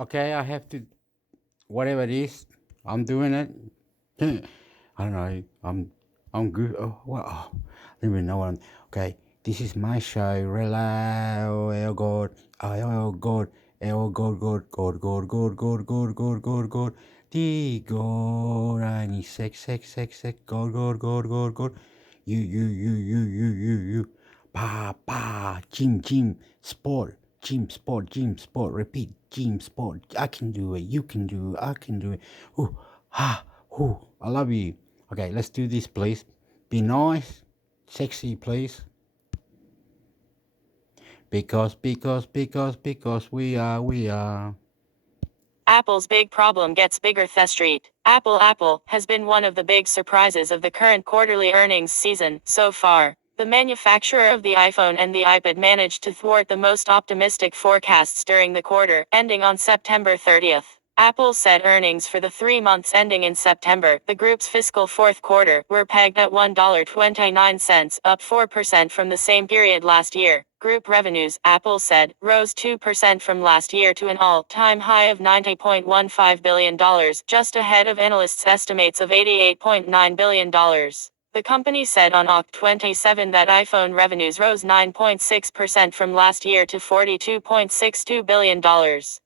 Okay, I have to, whatever it is, I'm doing it. I don't know. I'm good. Oh, well, oh, I don't even know what I'm. Okay, this is my show. Relax. Oh God. Oh God. Oh God. God. God. God. God. God. God. God. God. God. The God. I need sex. Sex. Sex. Sex. God. God. God. God. God. You. Pa. Pa. Gym. Gym. Sport. Gym. Sport. Gym. Sport. Repeat. Gym. Sport. I can do it. You can do it. I can do it. Ooh. Ha. Ooh. I love you. Okay, let's do this, please. Be nice, sexy, please. Because we are. Apple's big problem gets bigger. The Street. Apple has been one of the big surprises of the current quarterly earnings season so far. The manufacturer of the iPhone and the iPad managed to thwart the most optimistic forecasts during the quarter, ending on September 30th. Apple said earnings for the 3 months ending in September, the group's fiscal fourth quarter, were pegged at $1.29, up 4% from the same period last year. Group revenues, Apple said, rose 2% from last year to an all-time high of $90.15 billion, just ahead of analysts' estimates of $88.9 billion. The company said on Oct 27 that iPhone revenues rose 9.6% from last year to $42.62 billion.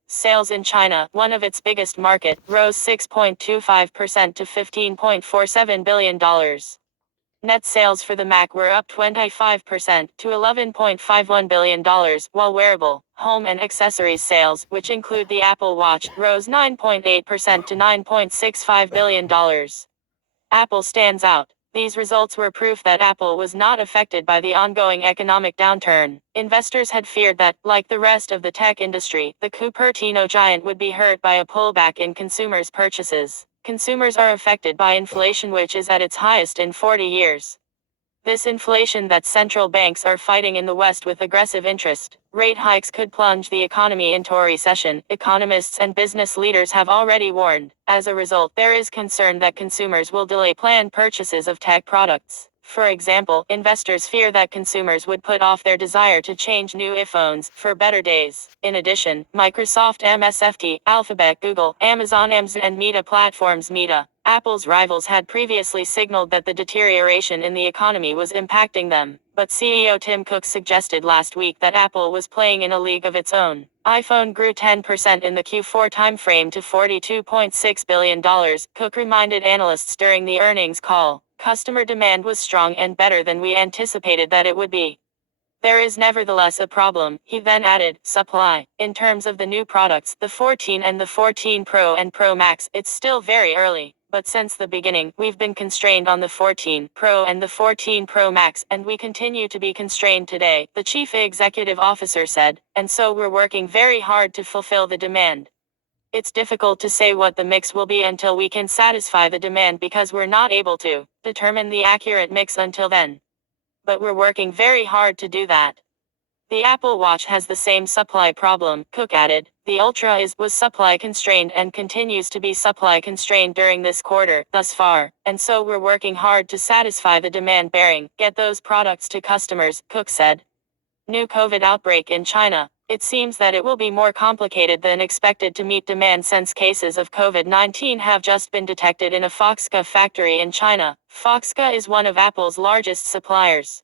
Sales in China, one of its biggest market, rose 6.25% to $15.47 billion. Net sales for the Mac were up 25% to $11.51 billion, while wearable, home and accessories sales, which include the Apple Watch, rose 9.8% to $9.65 billion. Apple stands out. These results were proof that Apple was not affected by the ongoing economic downturn. Investors had feared that, like the rest of the tech industry, the Cupertino giant would be hurt by a pullback in consumers' purchases. Consumers are affected by inflation, which is at its highest in 40 years. This inflation that central banks are fighting in the West with aggressive interest rate hikes could plunge the economy into a recession, economists and business leaders have already warned. As a result, there is concern that consumers will delay planned purchases of tech products. For example, investors fear that consumers would put off their desire to change new iPhones for better days. In addition, Microsoft MSFT, Alphabet, Google, Amazon AMS, and Meta platforms Meta, Apple's rivals had previously signaled that the deterioration in the economy was impacting them, but CEO Tim Cook suggested last week that Apple was playing in a league of its own. iPhone grew 10% in the Q4 timeframe to $42.6 billion, Cook reminded analysts during the earnings call. Customer demand was strong and better than we anticipated that it would be. There is nevertheless a problem, he then added, supply. In terms of the new products, the 14 and the 14 Pro and Pro Max, it's still very early. But since the beginning, we've been constrained on the 14 Pro and the 14 Pro Max, and we continue to be constrained today, the chief executive officer said, and so we're working very hard to fulfill the demand. It's difficult to say what the mix will be until we can satisfy the demand because we're not able to determine the accurate mix until then. But we're working very hard to do that. The Apple Watch has the same supply problem, Cook added. The Ultra was supply constrained and continues to be supply constrained during this quarter, thus far, and so we're working hard to satisfy the demand get those products to customers, Cook said. New COVID outbreak in China. It seems that it will be more complicated than expected to meet demand since cases of COVID-19 have just been detected in a Foxconn factory in China. Foxconn is one of Apple's largest suppliers.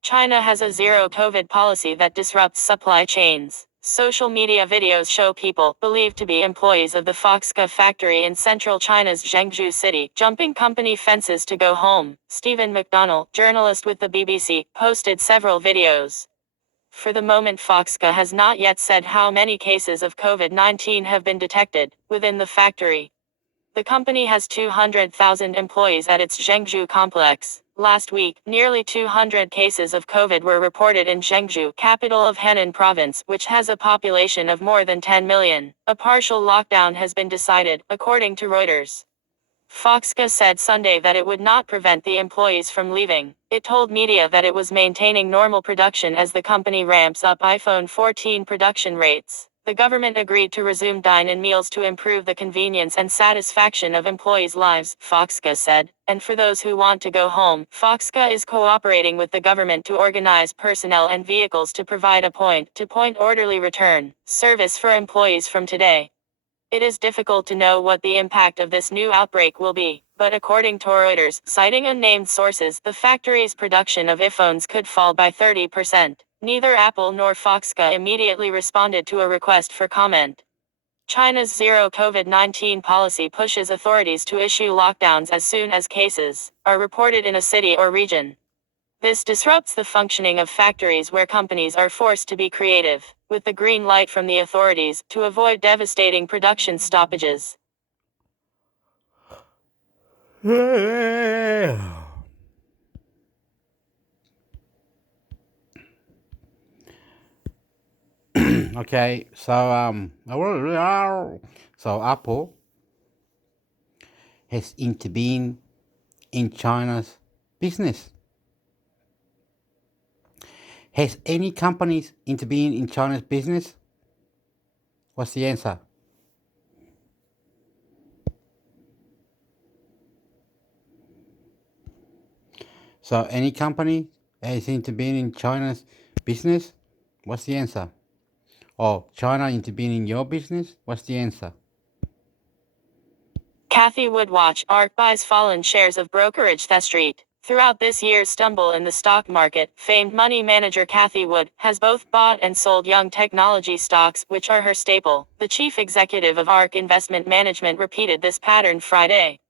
China has a zero-COVID policy that disrupts supply chains. Social media videos show people, believed to be employees of the Foxconn factory in central China's Zhengzhou city, jumping company fences to go home. Stephen McDonnell, journalist with the BBC, posted several videos. For the moment, Foxconn has not yet said how many cases of COVID-19 have been detected within the factory. The company has 200,000 employees at its Zhengzhou complex. Last week, nearly 200 cases of COVID were reported in Zhengzhou, capital of Henan province, which has a population of more than 10 million. A partial lockdown has been decided, according to Reuters. Foxconn said Sunday that it would not prevent the employees from leaving. It told media that it was maintaining normal production as the company ramps up iPhone 14 production rates. The government agreed to resume dine-in meals to improve the convenience and satisfaction of employees' lives, Foxca said. And for those who want to go home, Foxca is cooperating with the government to organize personnel and vehicles to provide a point-to-point orderly return service for employees from today. It is difficult to know what the impact of this new outbreak will be, but according to Reuters, citing unnamed sources, the factory's production of iPhones could fall by 30%. Neither Apple nor Foxca immediately responded to a request for comment. China's zero COVID-19 policy pushes authorities to issue lockdowns as soon as cases are reported in a city or region. This disrupts the functioning of factories where companies are forced to be creative, with the green light from the authorities, to avoid devastating production stoppages. Okay, so Apple has intervened in China's business. Has any companies intervened in China's business? What's the answer? So any company has intervened in China's business? What's the answer? Oh, China intervened in your business? What's the answer? Cathie Wood watch, ARK buys fallen shares of brokerage TheStreet. Throughout this year's stumble in the stock market, famed money manager Cathie Wood has both bought and sold young technology stocks, which are her staple. The chief executive of ARK Investment Management repeated this pattern Friday.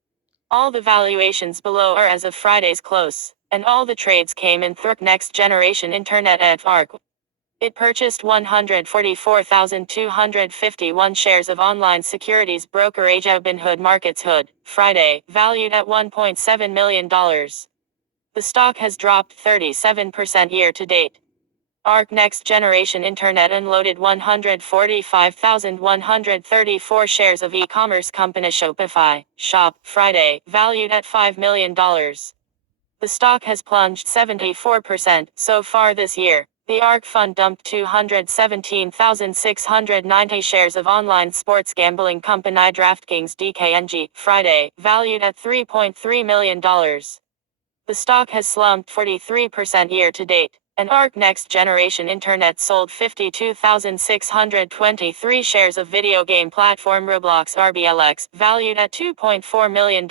All the valuations below are as of Friday's close, and all the trades came in through next generation internet at ARK. It purchased 144,251 shares of online securities brokerage Robinhood Markets Hood, Friday, valued at $1.7 million. The stock has dropped 37% year to date. ARK Next Generation Internet unloaded 145,134 shares of e-commerce company Shopify, Shop, Friday, valued at $5 million. The stock has plunged 74% so far this year. The ARK fund dumped 217,690 shares of online sports gambling company DraftKings DKNG, Friday, valued at $3.3 million. The stock has slumped 43% year to date. And ARK Next Generation Internet sold 52,623 shares of video game platform Roblox RBLX, valued at $2.4 million.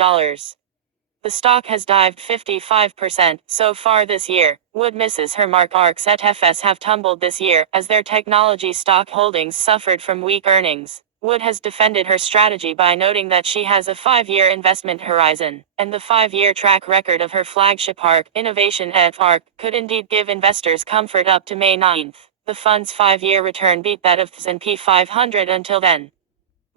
The stock has dived 55% so far this year. Wood misses her mark. ARK's ETFs have tumbled this year as their technology stock holdings suffered from weak earnings. Wood has defended her strategy by noting that she has a 5-year investment horizon, and the 5-year track record of her flagship ARK Innovation ARK could indeed give investors comfort up to May 9th. The fund's 5-year return beat that of the S&P 500 until then.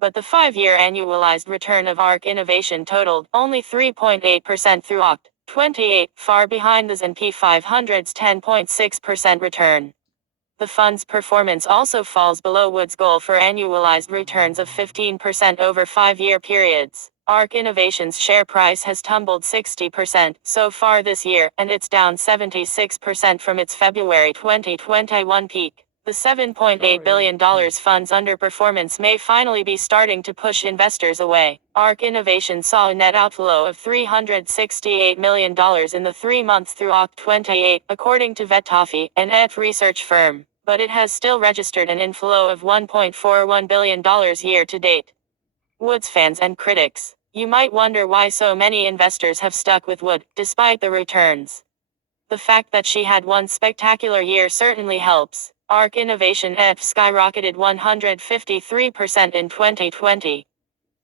But the 5-year annualized return of ARK Innovation totaled only 3.8% through Oct. 28, far behind the S&P 500's 10.6% return. The fund's performance also falls below Wood's goal for annualized returns of 15% over 5-year periods. ARK Innovation's share price has tumbled 60% so far this year, and it's down 76% from its February 2021 peak. The $7.8 billion fund's underperformance may finally be starting to push investors away. ARK Innovation saw a net outflow of $368 million in the 3 months through Oct. 28, according to Vettofi, an ET research firm, but it has still registered an inflow of $1.41 billion year to date. Wood's fans and critics. You might wonder why so many investors have stuck with Wood, despite the returns. The fact that she had one spectacular year certainly helps. ARK Innovation skyrocketed 153% in 2020.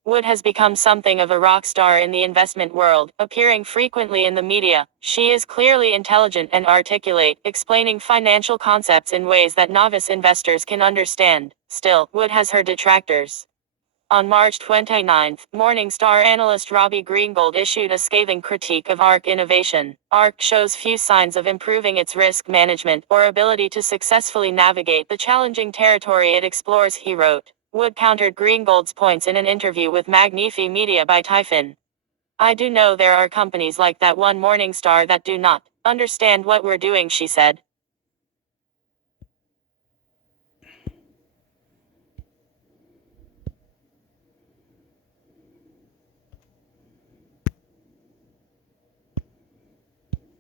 Wood has become something of a rock star in the investment world, appearing frequently in the media. She is clearly intelligent and articulate, explaining financial concepts in ways that novice investors can understand. Still, Wood has her detractors. On March 29, Morningstar analyst Robbie Greengold issued a scathing critique of ARK Innovation. ARK shows few signs of improving its risk management or ability to successfully navigate the challenging territory it explores, he wrote. Wood countered Greengold's points in an interview with Magnifi Media by Typhon. I do know there are companies like that one Morningstar that do not understand what we're doing, she said.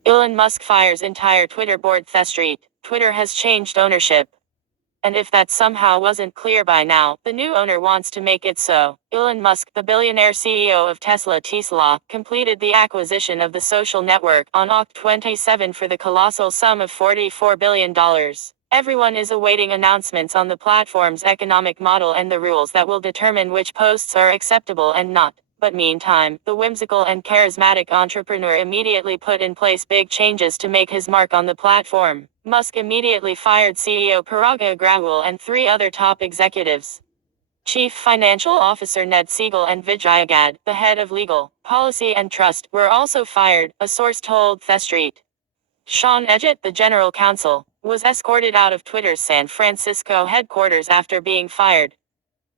Elon Musk fires entire Twitter board. Thest Street. Twitter has changed ownership. And if that somehow wasn't clear by now, the new owner wants to make it so. Elon Musk, the billionaire CEO of Tesla, completed the acquisition of the social network on Oct 27 for the colossal sum of $44 billion. Everyone is awaiting announcements on the platform's economic model and the rules that will determine which posts are acceptable and not. But meantime, the whimsical and charismatic entrepreneur immediately put in place big changes to make his mark on the platform. Musk immediately fired CEO Parag Agrawal and 3 other top executives. Chief Financial Officer Ned Siegel and Vijay Agad, the head of legal, policy and trust, were also fired, a source told Thest Street. Sean Edgett, the general counsel, was escorted out of Twitter's San Francisco headquarters after being fired.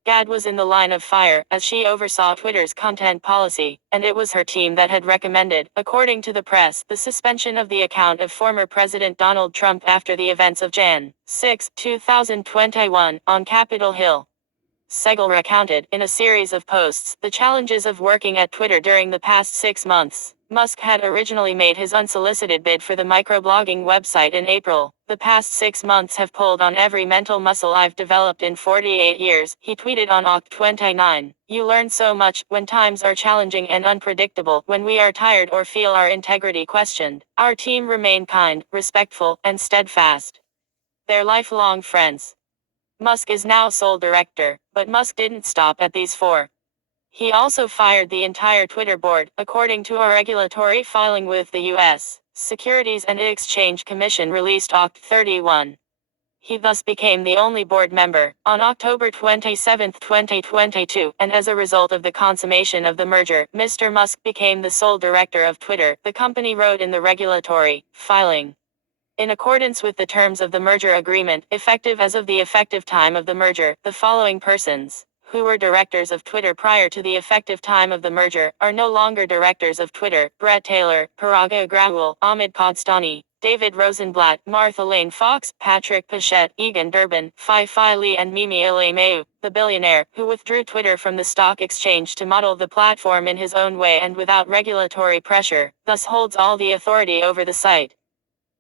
Gad was in the line of fire, as she oversaw Twitter's content policy, and it was her team that had recommended, according to the press, the suspension of the account of former President Donald Trump after the events of Jan. 6, 2021, on Capitol Hill. Siegel recounted, in a series of posts, the challenges of working at Twitter during the past 6 months. Musk had originally made his unsolicited bid for the microblogging website in April. The past 6 months have pulled on every mental muscle I've developed in 48 years, he tweeted on Oct 29. You learn so much, when times are challenging and unpredictable, when we are tired or feel our integrity questioned. Our team remain kind, respectful, and steadfast. They're lifelong friends. Musk is now sole director, but Musk didn't stop at these 4. He also fired the entire Twitter board, according to a regulatory filing with the U.S. Securities and Exchange Commission released Oct 31. He thus became the only board member on October 27, 2022, and as a result of the consummation of the merger, Mr. Musk became the sole director of Twitter, the company wrote in the regulatory filing. In accordance with the terms of the merger agreement, effective as of the effective time of the merger, the following persons, who were directors of Twitter prior to the effective time of the merger, are no longer directors of Twitter: Bret Taylor, Parag Agrawal, Ahmed Kodstani, David Rosenblatt, Martha Lane Fox, Patrick Pichette, Egan Durbin, Fai Li and Mimi Alameu. The billionaire, who withdrew Twitter from the stock exchange to model the platform in his own way and without regulatory pressure, thus holds all the authority over the site.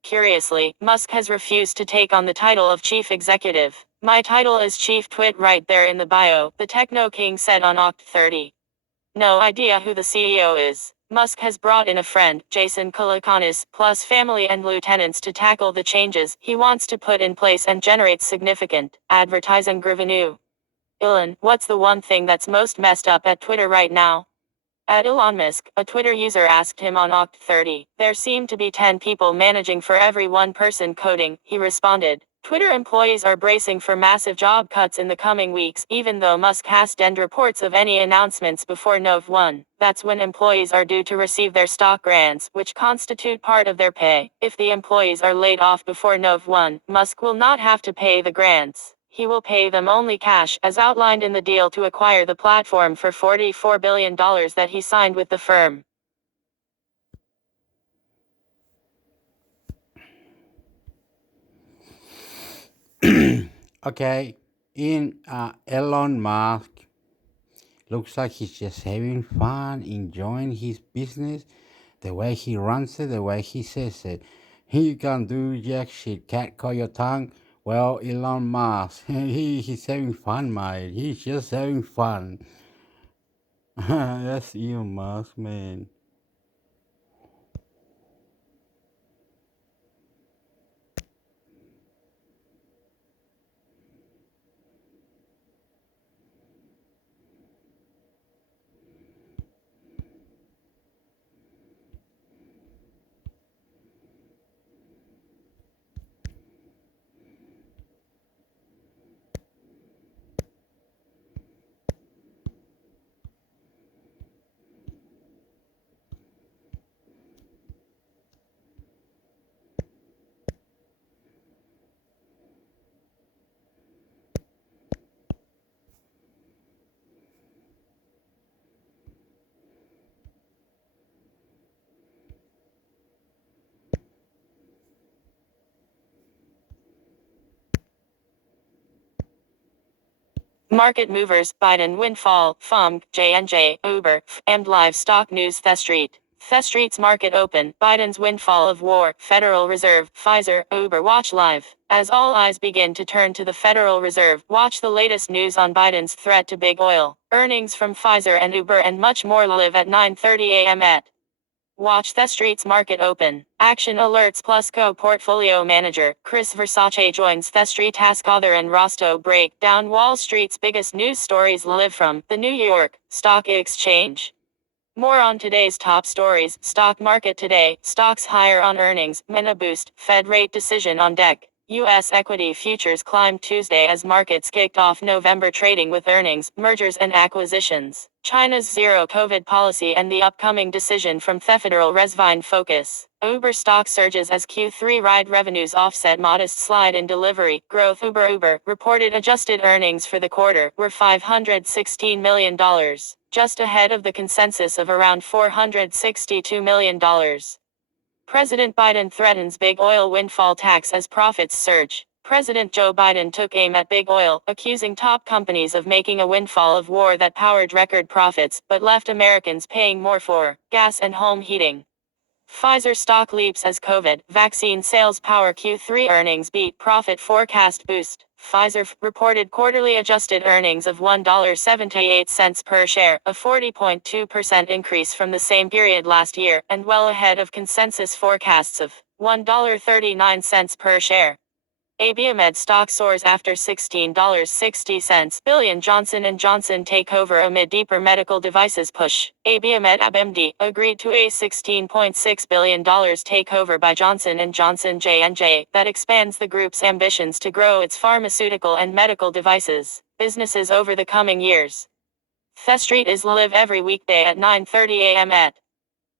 Curiously, Musk has refused to take on the title of chief executive. My title is chief twit right there in the bio, the techno king said on Oct 30. No idea who the CEO is. Musk has brought in a friend, Jason Calacanis, plus family and lieutenants to tackle the changes he wants to put in place and generate significant advertising revenue. Elon, what's the one thing that's most messed up at Twitter right now? At Elon Musk, a Twitter user asked him on Oct 30. There seem to be 10 people managing for every one person coding, he responded. Twitter employees are bracing for massive job cuts in the coming weeks, even though Musk hasn't ended reports of any announcements before Nov 1. That's when employees are due to receive their stock grants, which constitute part of their pay. If the employees are laid off before Nov 1, Musk will not have to pay the grants. He will pay them only cash, as outlined in the deal to acquire the platform for $44 billion that he signed with the firm. Okay, in Elon Musk, looks like he's just having fun, enjoying his business, the way he runs it, the way he says it. He can do jack shit, cat call your tongue. Well, Elon Musk, he's having fun, mate. He's just having fun. That's Elon Musk, man. Market movers, Biden windfall, FOMC, J&J, Uber, and live stock news. Thest Street. TheStreets Market Open, Biden's Windfall of War, Federal Reserve, Pfizer, Uber. Watch live. As all eyes begin to turn to the Federal Reserve, watch the latest news on Biden's threat to big oil, earnings from Pfizer and Uber, and much more live at 9:30 a.m. at Watch TheStreets Market Open. Action Alerts Plus Co-Portfolio Manager, Chris Versace joins TheStreet Task Author and Rosto break down Wall Street's biggest news stories live from the New York Stock Exchange. More on today's top stories. Stock market today, stocks higher on earnings, Meta boost, Fed rate decision on deck. U.S. equity futures climbed Tuesday as markets kicked off November trading with earnings, mergers and acquisitions, China's zero COVID policy and the upcoming decision from the Federal Reserve focus. Uber stock surges as Q3 ride revenues offset modest slide in delivery growth. Uber reported adjusted earnings for the quarter were $516 million, just ahead of the consensus of around $462 million. President Biden threatens big oil windfall tax as profits surge. President Joe Biden took aim at big oil, accusing top companies of making a windfall of war that powered record profits, but left Americans paying more for gas and home heating. Pfizer stock leaps as COVID vaccine sales power Q3 earnings beat profit forecast boost. Pfizer reported quarterly adjusted earnings of $1.78 per share, a 40.2% increase from the same period last year, and well ahead of consensus forecasts of $1.39 per share. Abiomed stock soars after $16.60 billion Johnson & Johnson takeover amid deeper medical devices push. Abiomed AbbMD agreed to a $16.6 billion takeover by Johnson & Johnson J&J that expands the group's ambitions to grow its pharmaceutical and medical devices businesses over the coming years. TheStreet is live every weekday at 9:30 a.m. at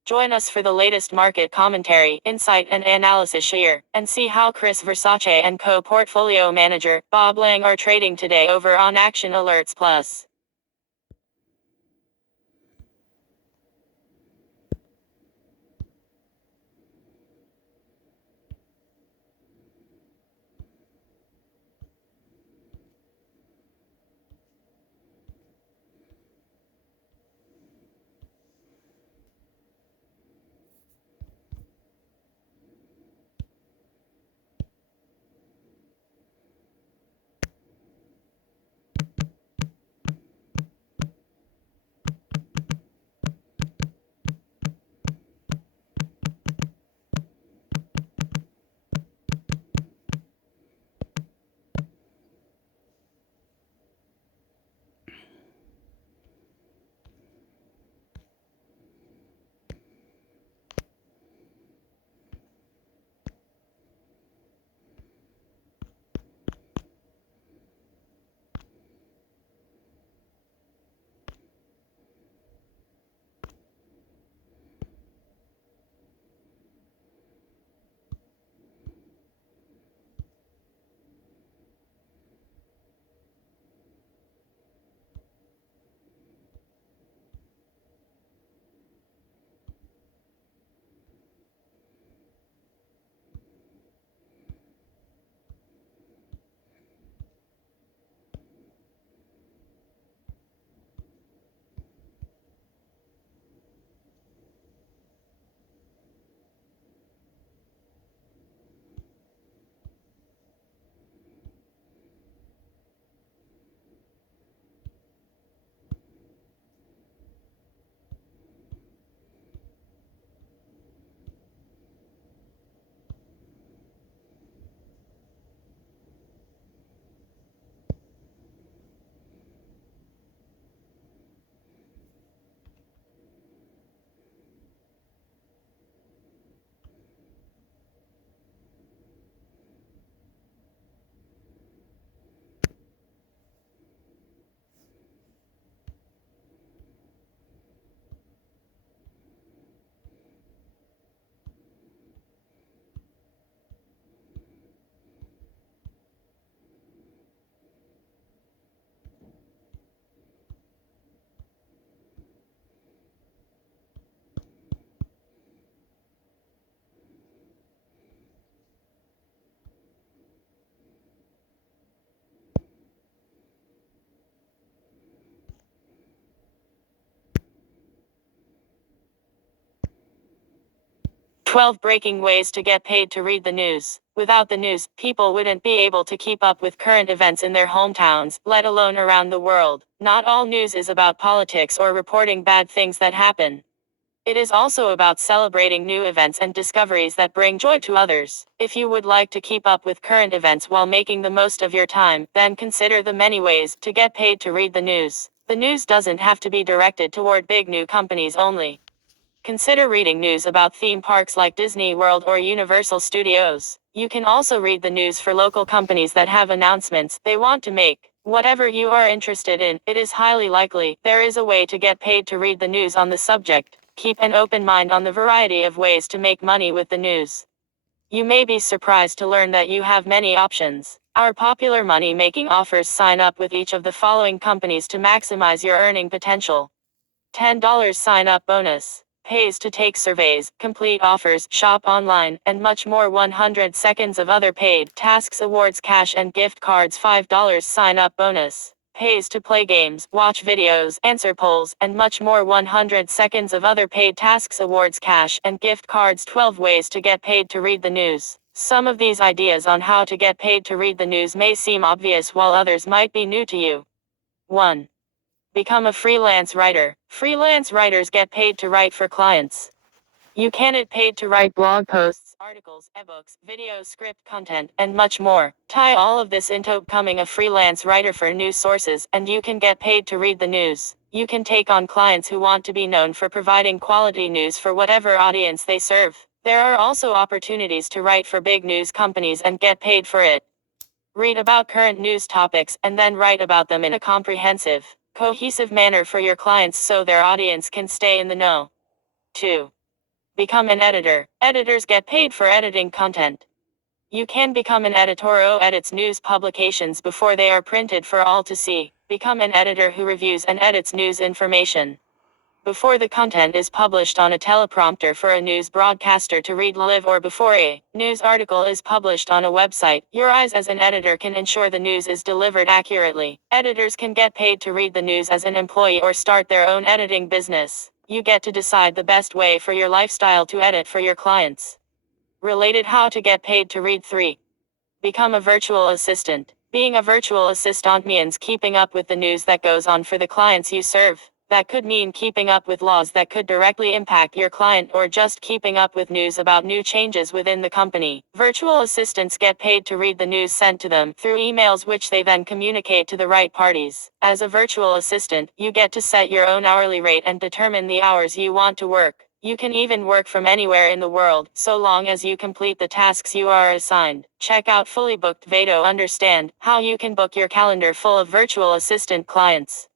Join us for the latest market commentary, insight and analysis here, and see how Chris Versace and co-portfolio manager, Bob Lang are trading today over on Action Alerts Plus. 12 breaking ways to get paid to read the news. Without the news, people wouldn't be able to keep up with current events in their hometowns, let alone around the world. Not all news is about politics or reporting bad things that happen. It is also about celebrating new events and discoveries that bring joy to others. If you would like to keep up with current events while making the most of your time, then consider the many ways to get paid to read the news. The news doesn't have to be directed toward big new companies only. Consider reading news about theme parks like Disney World or Universal Studios. You can also read the news for local companies that have announcements they want to make. Whatever you are interested in, it is highly likely there is a way to get paid to read the news on the subject. Keep an open mind on the variety of ways to make money with the news. You may be surprised to learn that you have many options. Our popular money-making offers sign up with each of the following companies to maximize your earning potential. $10 sign-up bonus. Pays to take surveys, complete offers, shop online, and much more. 100 seconds of other paid tasks, awards, cash and gift cards. $5 sign-up bonus. Pays to play games, watch videos, answer polls, and much more. 100 seconds of other paid tasks, awards, cash and gift cards. 12 ways to get paid to read the news. Some of these ideas on how to get paid to read the news may seem obvious while others might be new to you. 1. Become a freelance writer. Freelance writers get paid to write for clients. You can get paid to write blog posts, articles, ebooks, videos, script content, and much more. Tie all of this into becoming a freelance writer for news sources, and you can get paid to read the news. You can take on clients who want to be known for providing quality news for whatever audience they serve. There are also opportunities to write for big news companies and get paid for it. Read about current news topics and then write about them in a comprehensive, cohesive manner for your clients so their audience can stay in the know. 2. Become an editor. Editors get paid for editing content. You can become an editor who edits news publications before they are printed for all to see. Become an editor who reviews and edits news information before the content is published on a teleprompter for a news broadcaster to read live, or before a news article is published on a website. Your eyes as an editor can ensure the news is delivered accurately. Editors can get paid to read the news as an employee or start their own editing business. You get to decide the best way for your lifestyle to edit for your clients. Related how to get paid to read. 3. Become a virtual assistant. Being a virtual assistant means keeping up with the news that goes on for the clients you serve. That could mean keeping up with laws that could directly impact your client, or just keeping up with news about new changes within the company. Virtual assistants get paid to read the news sent to them through emails, which they then communicate to the right parties. As a virtual assistant, you get to set your own hourly rate and determine the hours you want to work. You can even work from anywhere in the world, so long as you complete the tasks you are assigned. Check out Fully Booked Vado. Understand how you can book your calendar full of virtual assistant clients.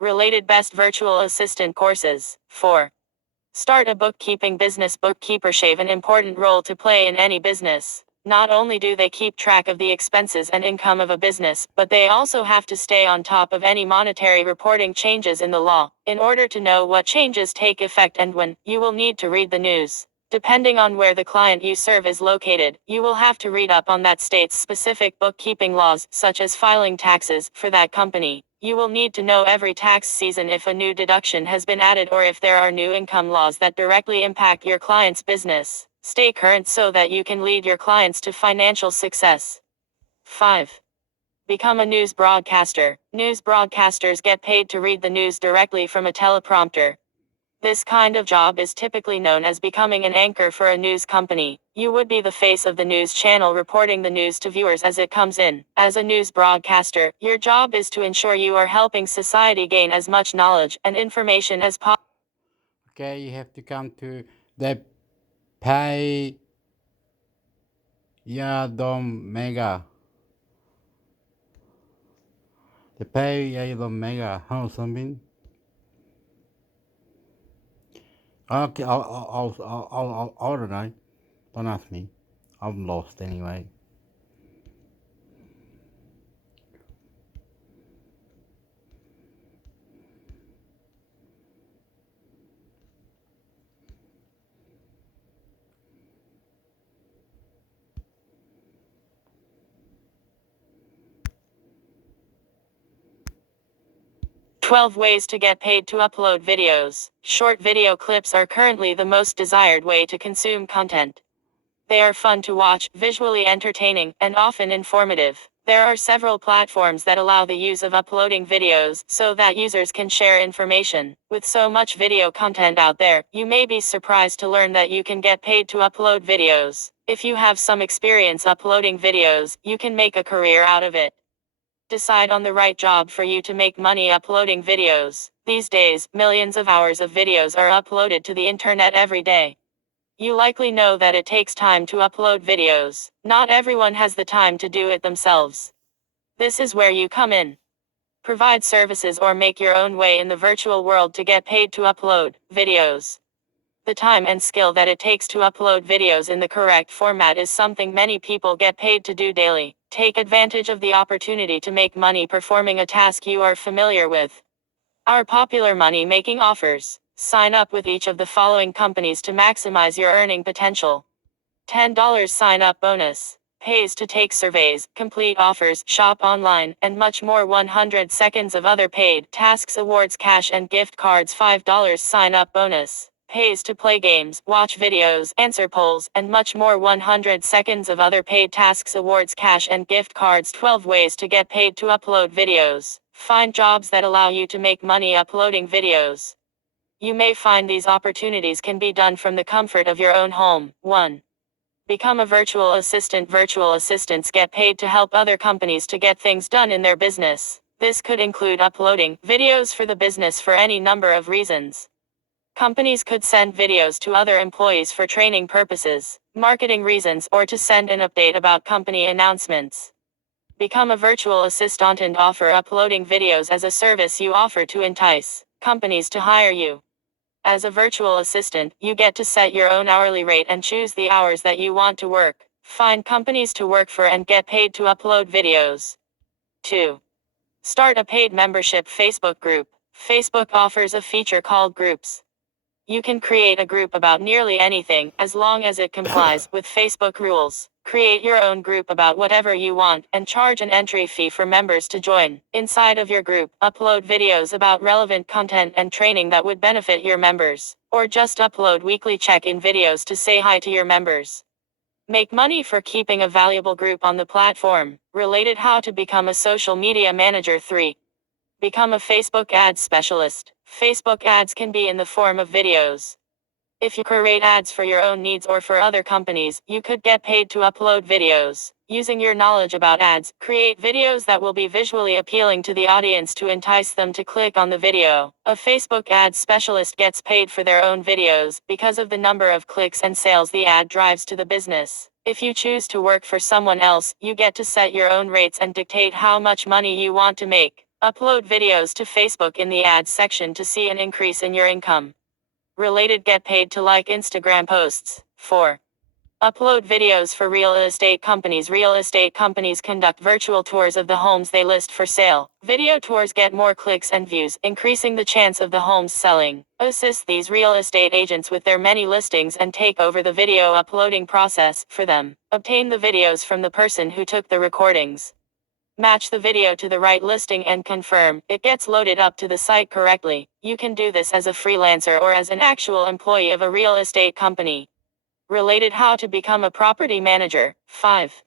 Related best virtual assistant courses. 4. Start a bookkeeping business. Bookkeepers have an important role to play in any business. Not only do they keep track of the expenses and income of a business, but they also have to stay on top of any monetary reporting changes in the law. In order to know what changes take effect and when, you will need to read the news. Depending on where the client you serve is located, you will have to read up on that state's specific bookkeeping laws, such as filing taxes, for that company. You will need to know every tax season if a new deduction has been added or if there are new income laws that directly impact your client's business. Stay current so that you can lead your clients to financial success. 5. Become a news broadcaster. News broadcasters get paid to read the news directly from a teleprompter. This kind of job is typically known as becoming an anchor for a news company. You would be the face of the news channel, reporting the news to viewers as it comes in. As a news broadcaster, your job is to ensure you are helping society gain as much knowledge and information as possible. Okay, you have to come to the pay Yadom Mega. The pay Yadom Mega. How something? Okay, I don't know. Don't ask me. I'm lost anyway. 12 ways to get paid to upload videos. Short video clips are currently the most desired way to consume content. They are fun to watch, visually entertaining, and often informative. There are several platforms that allow the use of uploading videos so that users can share information. With so much video content out there, you may be surprised to learn that you can get paid to upload videos. If you have some experience uploading videos, you can make a career out of it. Decide on the right job for you to make money uploading videos. These days, millions of hours of videos are uploaded to the internet every day. You likely know that it takes time to upload videos. Not everyone has the time to do it themselves. This is where you come in. Provide services or make your own way in the virtual world to get paid to upload videos. The time and skill that it takes to upload videos in the correct format is something many people get paid to do daily. Take advantage of the opportunity to make money performing a task you are familiar with. Our popular money-making offers. Sign up with each of the following companies to maximize your earning potential. $10 sign-up bonus. Pays to take surveys, complete offers, shop online, and much more. 100 seconds of other paid tasks, awards, cash and gift cards. $5 sign-up bonus. Pays to play games, watch videos, answer polls, and much more. 100 seconds of other paid tasks, awards, cash and gift cards. 12 ways to get paid to upload videos. Find jobs that allow you to make money uploading videos. You may find these opportunities can be done from the comfort of your own home. 1. Become a virtual assistant. Virtual assistants get paid to help other companies to get things done in their business. This could include uploading videos for the business for any number of reasons. Companies could send videos to other employees for training purposes, marketing reasons, or to send an update about company announcements. Become a virtual assistant and offer uploading videos as a service you offer to entice companies to hire you. As a virtual assistant, you get to set your own hourly rate and choose the hours that you want to work. Find companies to work for and get paid to upload videos. 2. Start a paid membership Facebook group. Facebook offers a feature called groups. You can create a group about nearly anything, as long as it complies with Facebook rules. Create your own group about whatever you want, and charge an entry fee for members to join. Inside of your group, upload videos about relevant content and training that would benefit your members. Or just upload weekly check-in videos to say hi to your members. Make money for keeping a valuable group on the platform. Related how to become a social media manager. 3. Become a Facebook ads specialist. Facebook ads can be in the form of videos. If you create ads for your own needs or for other companies, you could get paid to upload videos. Using your knowledge about ads, create videos that will be visually appealing to the audience to entice them to click on the video. A Facebook ads specialist gets paid for their own videos because of the number of clicks and sales the ad drives to the business. If you choose to work for someone else, you get to set your own rates and dictate how much money you want to make. Upload videos to Facebook in the ads section to see an increase in your income. Related get paid to like Instagram posts. 4. Upload videos for real estate companies. Real estate companies conduct virtual tours of the homes they list for sale. Video tours get more clicks and views, increasing the chance of the homes selling. Assist these real estate agents with their many listings and take over the video uploading process for them. Obtain the videos from the person who took the recordings. Match the video to the right listing and confirm it gets loaded up to the site correctly. You can do this as a freelancer or as an actual employee of a real estate company. Related how to become a property manager. 5.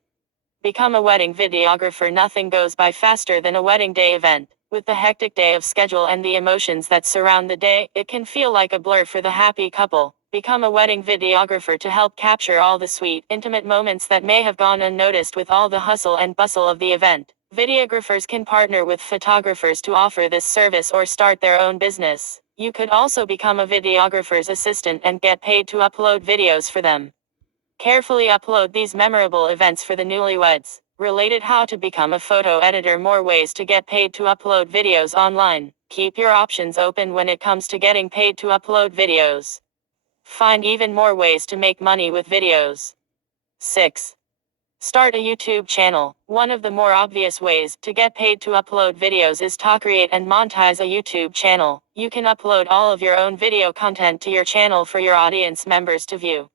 Become a wedding videographer. Nothing goes by faster than a wedding day event. With the hectic day of schedule and the emotions that surround the day, it can feel like a blur for the happy couple. Become a wedding videographer to help capture all the sweet, intimate moments that may have gone unnoticed with all the hustle and bustle of the event. Videographers can partner with photographers to offer this service or start their own business. You could also become a videographer's assistant and get paid to upload videos for them. Carefully upload these memorable events for the newlyweds. Related how to become a photo editor. More ways to get paid to upload videos online. Keep your options open when it comes to getting paid to upload videos. Find even more ways to make money with videos. 6. Start a YouTube channel. One of the more obvious ways to get paid to upload videos is to create and monetize a YouTube channel. You can upload all of your own video content to your channel for your audience members to view.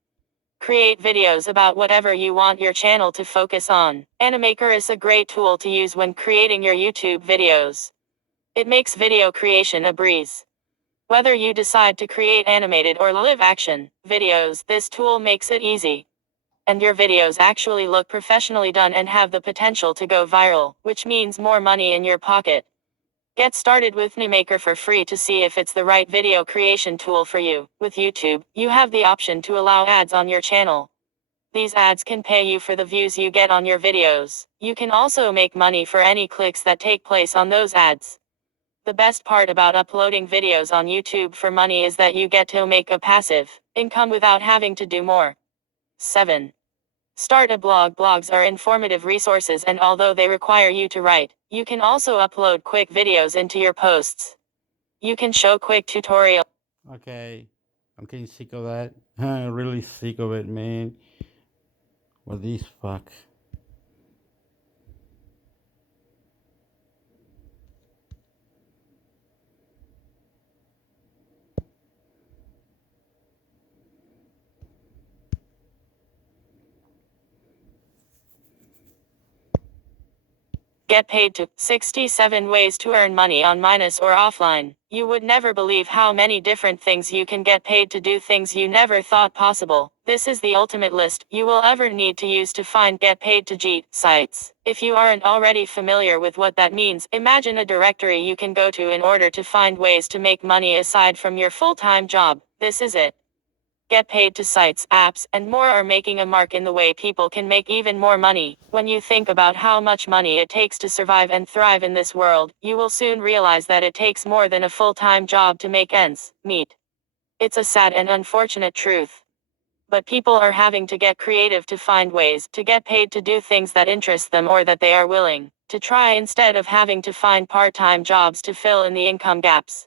Create videos about whatever you want your channel to focus on. Animaker is a great tool to use when creating your YouTube videos. It makes video creation a breeze. Whether you decide to create animated or live action videos, this tool makes it easy. And your videos actually look professionally done and have the potential to go viral, which means more money in your pocket. Get started with Newmaker for free to see if it's the right video creation tool for you. With YouTube, you have the option to allow ads on your channel. These ads can pay you for the views you get on your videos. You can also make money for any clicks that take place on those ads. The best part about uploading videos on YouTube for money is that you get to make a passive income without having to do more. 7. Start a blog. Blogs are informative resources, and although they require you to write, you can also upload quick videos into your posts. You can show quick tutorials. Okay, I'm getting sick of that. I'm really sick of it, man. What this fuck? Get paid to 67 ways to earn money on Minus or offline. You would never believe how many different things you can get paid to do, things you never thought possible. This is the ultimate list you will ever need to use to find get paid to cheat sites. If you aren't already familiar with what that means, imagine a directory you can go to in order to find ways to make money aside from your full-time job. This is it. Get paid to sites, apps, and more are making a mark in the way people can make even more money. When you think about how much money it takes to survive and thrive in this world, you will soon realize that it takes more than a full-time job to make ends meet. It's a sad and unfortunate truth. But people are having to get creative to find ways to get paid to do things that interest them or that they are willing to try, instead of having to find part-time jobs to fill in the income gaps.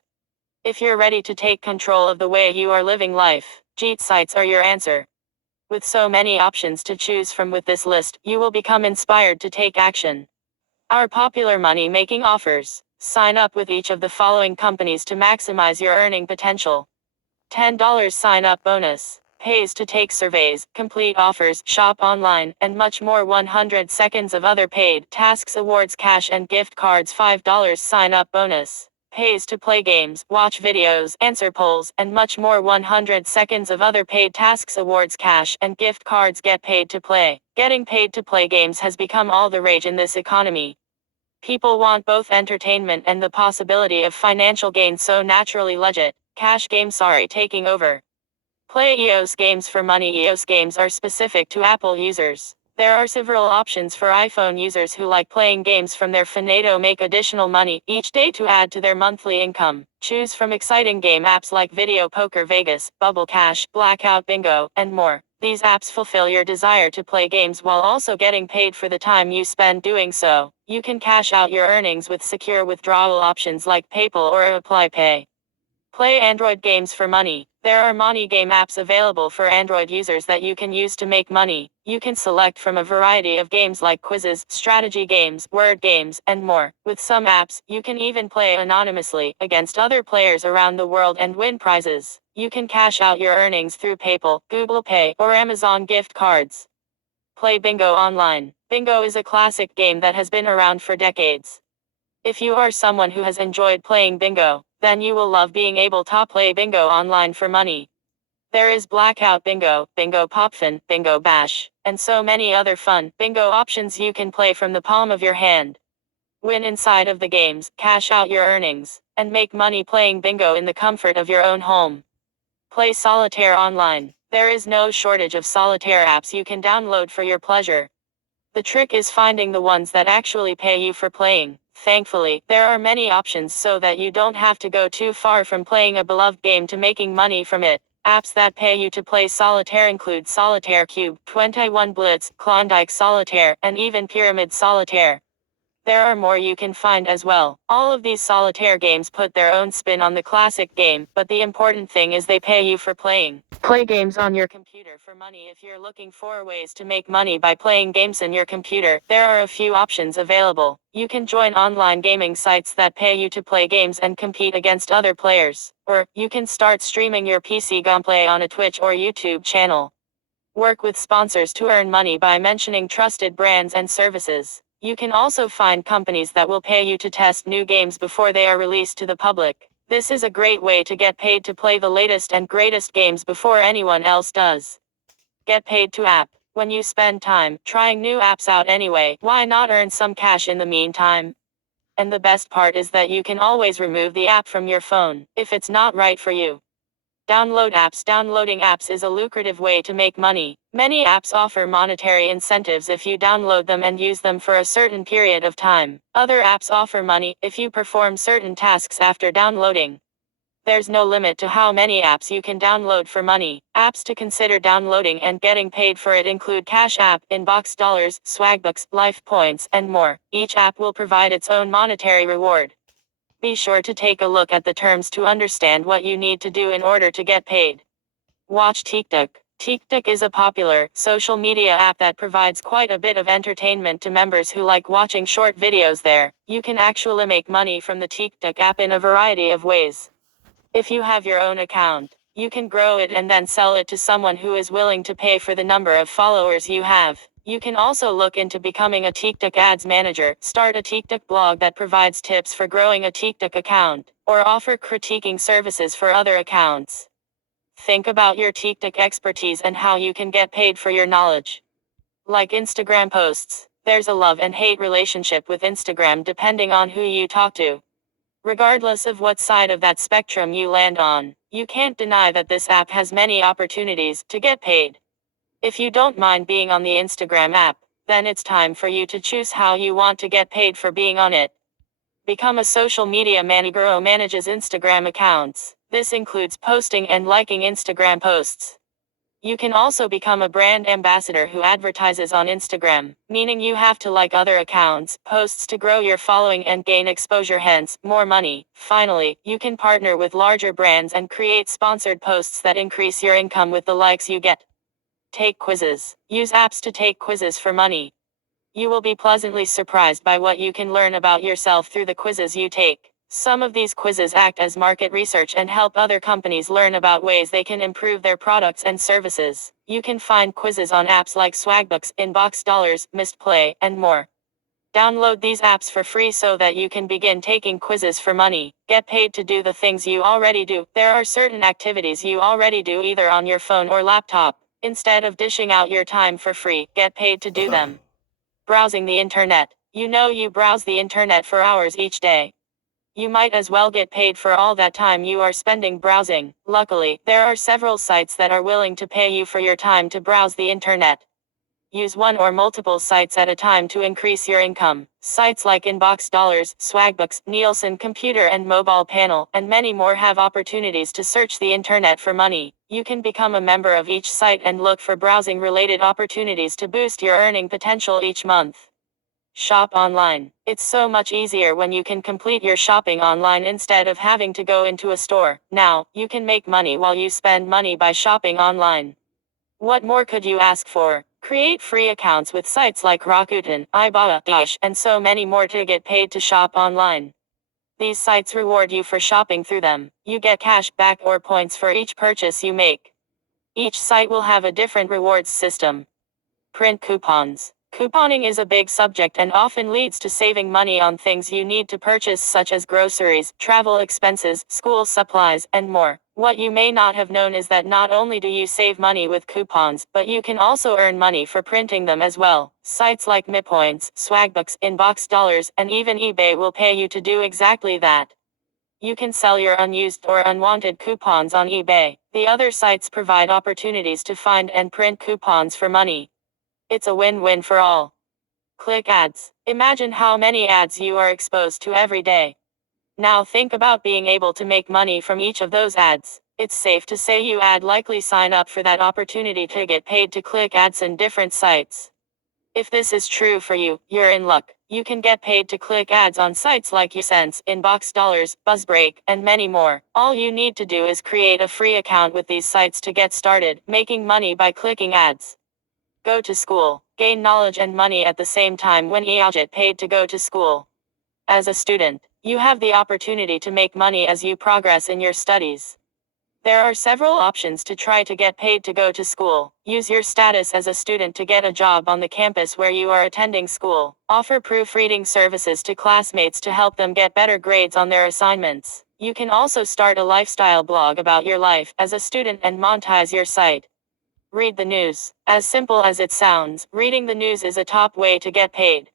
If you're ready to take control of the way you are living life, cheat sites are your answer. With so many options to choose from with this list, you will become inspired to take action. Our popular money-making offers. Sign up with each of the following companies to maximize your earning potential. $10 sign-up bonus. Pays to take surveys, complete offers, shop online, and much more. 100 seconds of other paid tasks, awards, cash and gift cards. $5 sign-up bonus. Pays to play games, watch videos, answer polls, and much more. 100 seconds of other paid tasks, awards, cash, and gift cards. Get paid to play. Getting paid to play games has become all the rage in this economy. People want both entertainment and the possibility of financial gain, so naturally legit cash games are taking over. Play EOS games for money. EOS games are specific to Apple users. There are several options for iPhone users who like playing games from their phone to make additional money each day to add to their monthly income. Choose from exciting game apps like Video Poker Vegas, Bubble Cash, Blackout Bingo, and more. These apps fulfill your desire to play games while also getting paid for the time you spend doing so. You can cash out your earnings with secure withdrawal options like PayPal or Apply Pay. Play Android games for money. There are money game apps available for Android users that you can use to make money. You can select from a variety of games like quizzes, strategy games, word games, and more. With some apps, you can even play anonymously against other players around the world and win prizes. You can cash out your earnings through PayPal, Google Pay, or Amazon gift cards. Play Bingo online. Bingo is a classic game that has been around for decades. If you are someone who has enjoyed playing bingo, then you will love being able to play bingo online for money. There is Blackout Bingo, Bingo Popfun, Bingo Bash, and so many other fun bingo options you can play from the palm of your hand. Win inside of the games, cash out your earnings, and make money playing bingo in the comfort of your own home. Play solitaire online. There is no shortage of solitaire apps you can download for your pleasure. The trick is finding the ones that actually pay you for playing. Thankfully, there are many options so that you don't have to go too far from playing a beloved game to making money from it. Apps that pay you to play solitaire include Solitaire Cube, 21 Blitz, Klondike Solitaire, and even Pyramid Solitaire. There are more you can find as well. All of these solitaire games put their own spin on the classic game, but the important thing is they pay you for playing. Play games on your computer for money. If you're looking for ways to make money by playing games on your computer, there are a few options available. You can join online gaming sites that pay you to play games and compete against other players. Or, you can start streaming your PC gameplay on a Twitch or YouTube channel. Work with sponsors to earn money by mentioning trusted brands and services. You can also find companies that will pay you to test new games before they are released to the public. This is a great way to get paid to play the latest and greatest games before anyone else does. Get paid to app. When you spend time trying new apps out anyway, why not earn some cash in the meantime? And the best part is that you can always remove the app from your phone if it's not right for you. Download apps. Downloading apps is a lucrative way to make money. Many apps offer monetary incentives if you download them and use them for a certain period of time. Other apps offer money if you perform certain tasks after downloading. There's no limit to how many apps you can download for money. Apps to consider downloading and getting paid for it include Cash App, Inbox Dollars, Swagbucks, Life Points, and more. Each app will provide its own monetary reward. Be sure to take a look at the terms to understand what you need to do in order to get paid. Watch TikTok. TikTok is a popular social media app that provides quite a bit of entertainment to members who like watching short videos there. You can actually make money from the TikTok app in a variety of ways. If you have your own account, you can grow it and then sell it to someone who is willing to pay for the number of followers you have. You can also look into becoming a TikTok ads manager, start a TikTok blog that provides tips for growing a TikTok account, or offer critiquing services for other accounts. Think about your TikTok expertise and how you can get paid for your knowledge. Like Instagram posts, there's a love and hate relationship with Instagram depending on who you talk to. Regardless of what side of that spectrum you land on, you can't deny that this app has many opportunities to get paid. If you don't mind being on the Instagram app, then it's time for you to choose how you want to get paid for being on it. Become a social media manager who manages Instagram accounts. This includes posting and liking Instagram posts. You can also become a brand ambassador who advertises on Instagram, meaning you have to like other accounts, posts to grow your following and gain exposure, hence, more money. Finally, you can partner with larger brands and create sponsored posts that increase your income with the likes you get. Take quizzes. Use apps to take quizzes for money. You will be pleasantly surprised by what you can learn about yourself through the quizzes you take. Some of these quizzes act as market research and help other companies learn about ways they can improve their products and services. You can find quizzes on apps like Swagbucks, Inbox Dollars, Mistplay, and more. Download these apps for free so that you can begin taking quizzes for money. Get paid to do the things you already do. There are certain activities you already do either on your phone or laptop. Instead of dishing out your time for free, get paid to do them. Browsing the internet. You know you browse the internet for hours each day. You might as well get paid for all that time you are spending browsing. Luckily, there are several sites that are willing to pay you for your time to browse the internet. Use one or multiple sites at a time to increase your income. Sites like Inbox Dollars, Swagbucks, Nielsen Computer and Mobile Panel, and many more have opportunities to search the internet for money. You can become a member of each site and look for browsing-related opportunities to boost your earning potential each month. Shop online. It's so much easier when you can complete your shopping online instead of having to go into a store. Now, you can make money while you spend money by shopping online. What more could you ask for? Create free accounts with sites like Rakuten, Alibaba, Dash, and so many more to get paid to shop online. These sites reward you for shopping through them. You get cash back or points for each purchase you make. Each site will have a different rewards system. Print coupons. Couponing is a big subject and often leads to saving money on things you need to purchase such as groceries, travel expenses, school supplies, and more. What you may not have known is that not only do you save money with coupons, but you can also earn money for printing them as well. Sites like MiPoints, Swagbucks, Inbox Dollars, and even eBay will pay you to do exactly that. You can sell your unused or unwanted coupons on eBay. The other sites provide opportunities to find and print coupons for money. It's a win-win for all. Click ads. Imagine how many ads you are exposed to every day. Now think about being able to make money from each of those ads. It's safe to say you ad likely sign up for that opportunity to get paid to click ads in different sites. If this is true for you, you're in luck. You can get paid to click ads on sites like YouSense, Inbox Dollars, Buzzbreak, and many more. All you need to do is create a free account with these sites to get started making money by clicking ads. Go to school. Gain knowledge and money at the same time when you get paid to go to school. As a student, you have the opportunity to make money as you progress in your studies. There are several options to try to get paid to go to school. Use your status as a student to get a job on the campus where you are attending school. Offer proofreading services to classmates to help them get better grades on their assignments. You can also start a lifestyle blog about your life as a student and monetize your site. Read the news. As simple as it sounds, reading the news is a top way to get paid.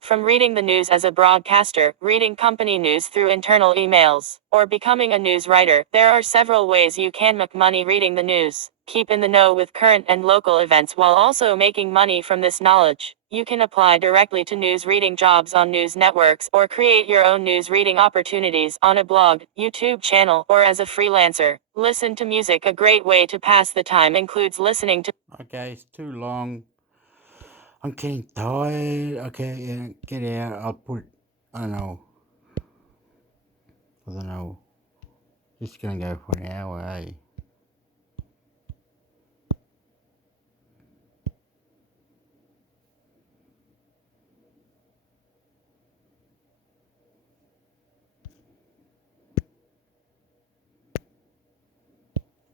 From reading the news as a broadcaster, reading company news through internal emails, or becoming a news writer, there are several ways you can make money reading the news. Keep in the know with current and local events while also making money from this knowledge. You can apply directly to news reading jobs on news networks or create your own news reading opportunities on a blog, YouTube channel, or as a freelancer. Listen to music. A great way to pass the time includes listening to. Okay, it's too long. I'm getting tired. Okay, yeah, get out. I'll put, I don't know. Just gonna go for an hour, eh?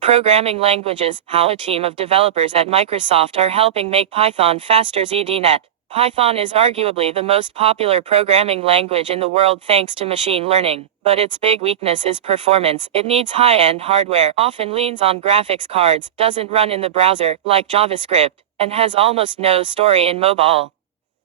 Programming languages, how a team of developers at Microsoft are helping make Python faster. ZDNet. Python is arguably the most popular programming language in the world thanks to machine learning, but its big weakness is performance. It needs high-end hardware, often leans on graphics cards, doesn't run in the browser, like JavaScript, and has almost no story in mobile.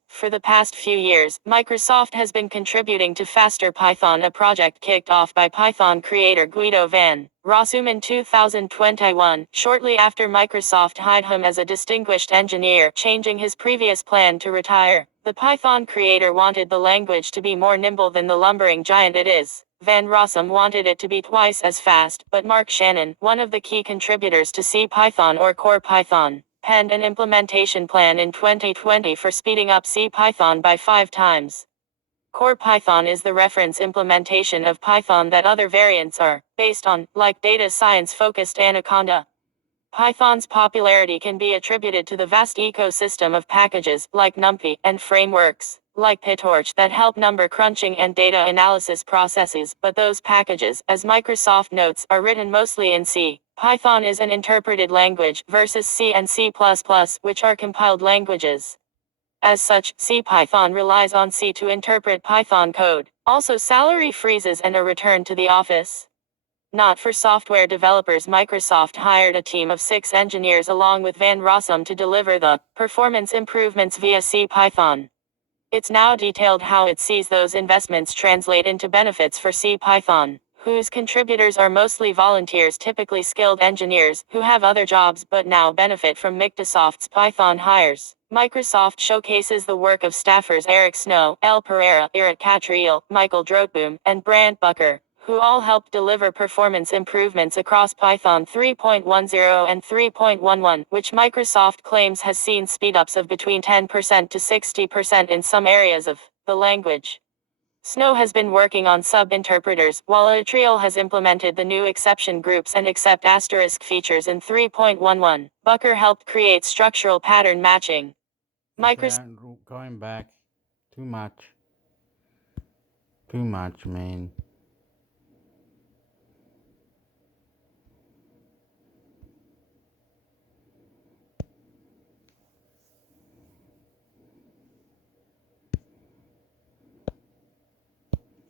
For the past few years, Microsoft has been contributing to Faster Python, a project kicked off by Python creator Guido van Rossum in 2021, shortly after Microsoft hired him as a distinguished engineer, changing his previous plan to retire. The Python creator wanted the language to be more nimble than the lumbering giant it is. Van Rossum wanted it to be twice as fast, but Mark Shannon, one of the key contributors to CPython or Core Python, penned an implementation plan in 2020 for speeding up CPython by 5 times. Core Python is the reference implementation of Python that other variants are based on, like data science-focused Anaconda. Python's popularity can be attributed to the vast ecosystem of packages, like NumPy, and frameworks, like PyTorch, that help number crunching and data analysis processes, but those packages, as Microsoft notes, are written mostly in C. Python is an interpreted language, versus C and C++, which are compiled languages. As such, CPython relies on C to interpret Python code. Also, salary freezes and a return to the office. Not for software developers. Microsoft hired a team of 6 engineers along with Van Rossum to deliver the performance improvements via CPython. It's now detailed how it sees those investments translate into benefits for CPython, whose contributors are mostly volunteers, typically skilled engineers, who have other jobs but now benefit from Microsoft's Python hires. Microsoft showcases the work of staffers Eric Snow, El Pereira, Eric Catriel, Michael Drotboom, and Brant Bucker, who all helped deliver performance improvements across Python 3.10 and 3.11, which Microsoft claims has seen speedups of between 10% to 60% in some areas of the language. Snow has been working on sub-interpreters, while Atrial has implemented the new exception groups and accept asterisk features in 3.11. Bucker helped create structural pattern matching. Microsoft. Okay, going back. Too much, man.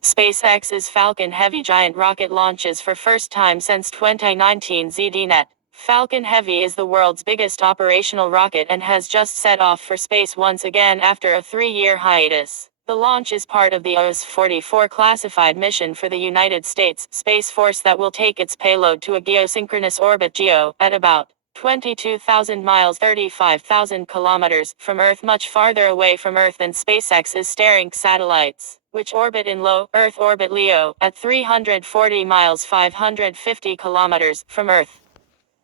SpaceX's Falcon Heavy giant rocket launches for first time since 2019. ZDNet. Falcon Heavy is the world's biggest operational rocket and has just set off for space once again after a 3-year hiatus. The launch is part of the OS-44 classified mission for the United States Space Force that will take its payload to a geosynchronous orbit (GEO) at about 22,000 miles (35,000 kilometers) from Earth, much farther away from Earth than SpaceX's Starlink satellites, which orbit in low Earth orbit (LEO) at 340 miles (550 kilometers) from Earth.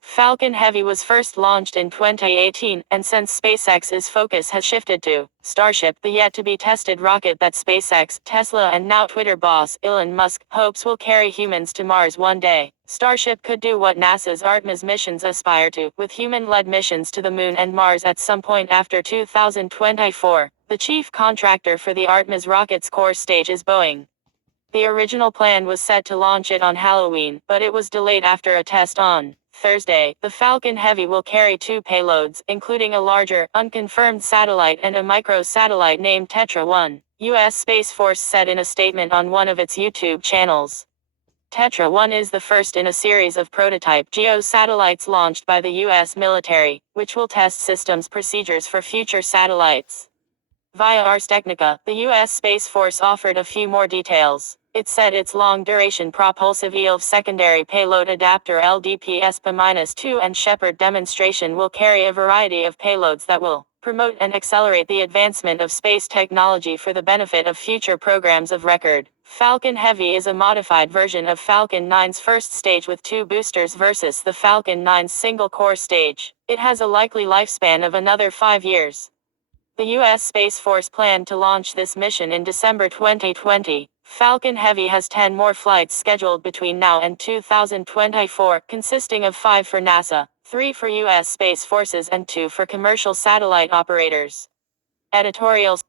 Falcon Heavy was first launched in 2018, and since SpaceX's focus has shifted to Starship, the yet-to-be-tested rocket that SpaceX, Tesla and now Twitter boss Elon Musk hopes will carry humans to Mars one day. Starship could do what NASA's Artemis missions aspire to, with human-led missions to the Moon and Mars at some point after 2024. The chief contractor for the Artemis rocket's core stage is Boeing. The original plan was set to launch it on Halloween, but it was delayed after a test on Thursday. The Falcon Heavy will carry 2 payloads, including a larger, unconfirmed satellite and a micro-satellite named Tetra-1, U.S. Space Force said in a statement on one of its YouTube channels. Tetra-1 is the first in a series of prototype GEO satellites launched by the U.S. military, which will test systems procedures for future satellites. Via Ars Technica, the U.S. Space Force offered a few more details. It said its long-duration propulsive ELV secondary payload adapter LDP-SPA-2 and Shepard demonstration will carry a variety of payloads that will promote and accelerate the advancement of space technology for the benefit of future programs of record. Falcon Heavy is a modified version of Falcon 9's first stage with 2 boosters versus the Falcon 9's single-core stage. It has a likely lifespan of another 5 years. The U.S. Space Force planned to launch this mission in December 2020. Falcon Heavy has 10 more flights scheduled between now and 2024, consisting of 5 for NASA, 3 for U.S. Space Forces and 2 for commercial satellite operators. Editorial.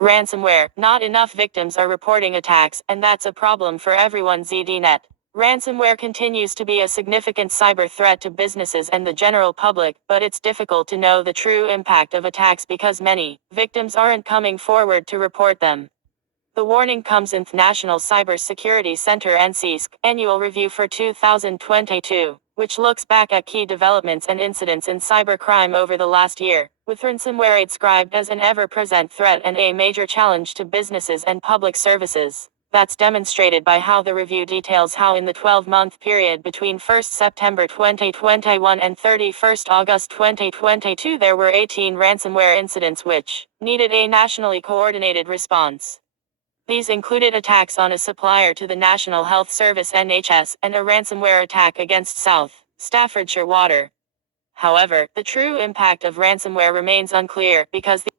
Ransomware. Not enough victims are reporting attacks, and that's a problem for everyone. ZDNet. Ransomware continues to be a significant cyber threat to businesses and the general public, but it's difficult to know the true impact of attacks because many victims aren't coming forward to report them. The warning comes in the National Cybersecurity Center (NCSC) annual review for 2022, which looks back at key developments and incidents in cybercrime over the last year, with ransomware described as an ever-present threat and a major challenge to businesses and public services. That's demonstrated by how the review details how in the 12-month period between 1 September 2021 and 31 August 2022 there were 18 ransomware incidents which needed a nationally coordinated response. These included attacks on a supplier to the National Health Service (NHS) and a ransomware attack against South Staffordshire Water. However, the true impact of ransomware remains unclear because the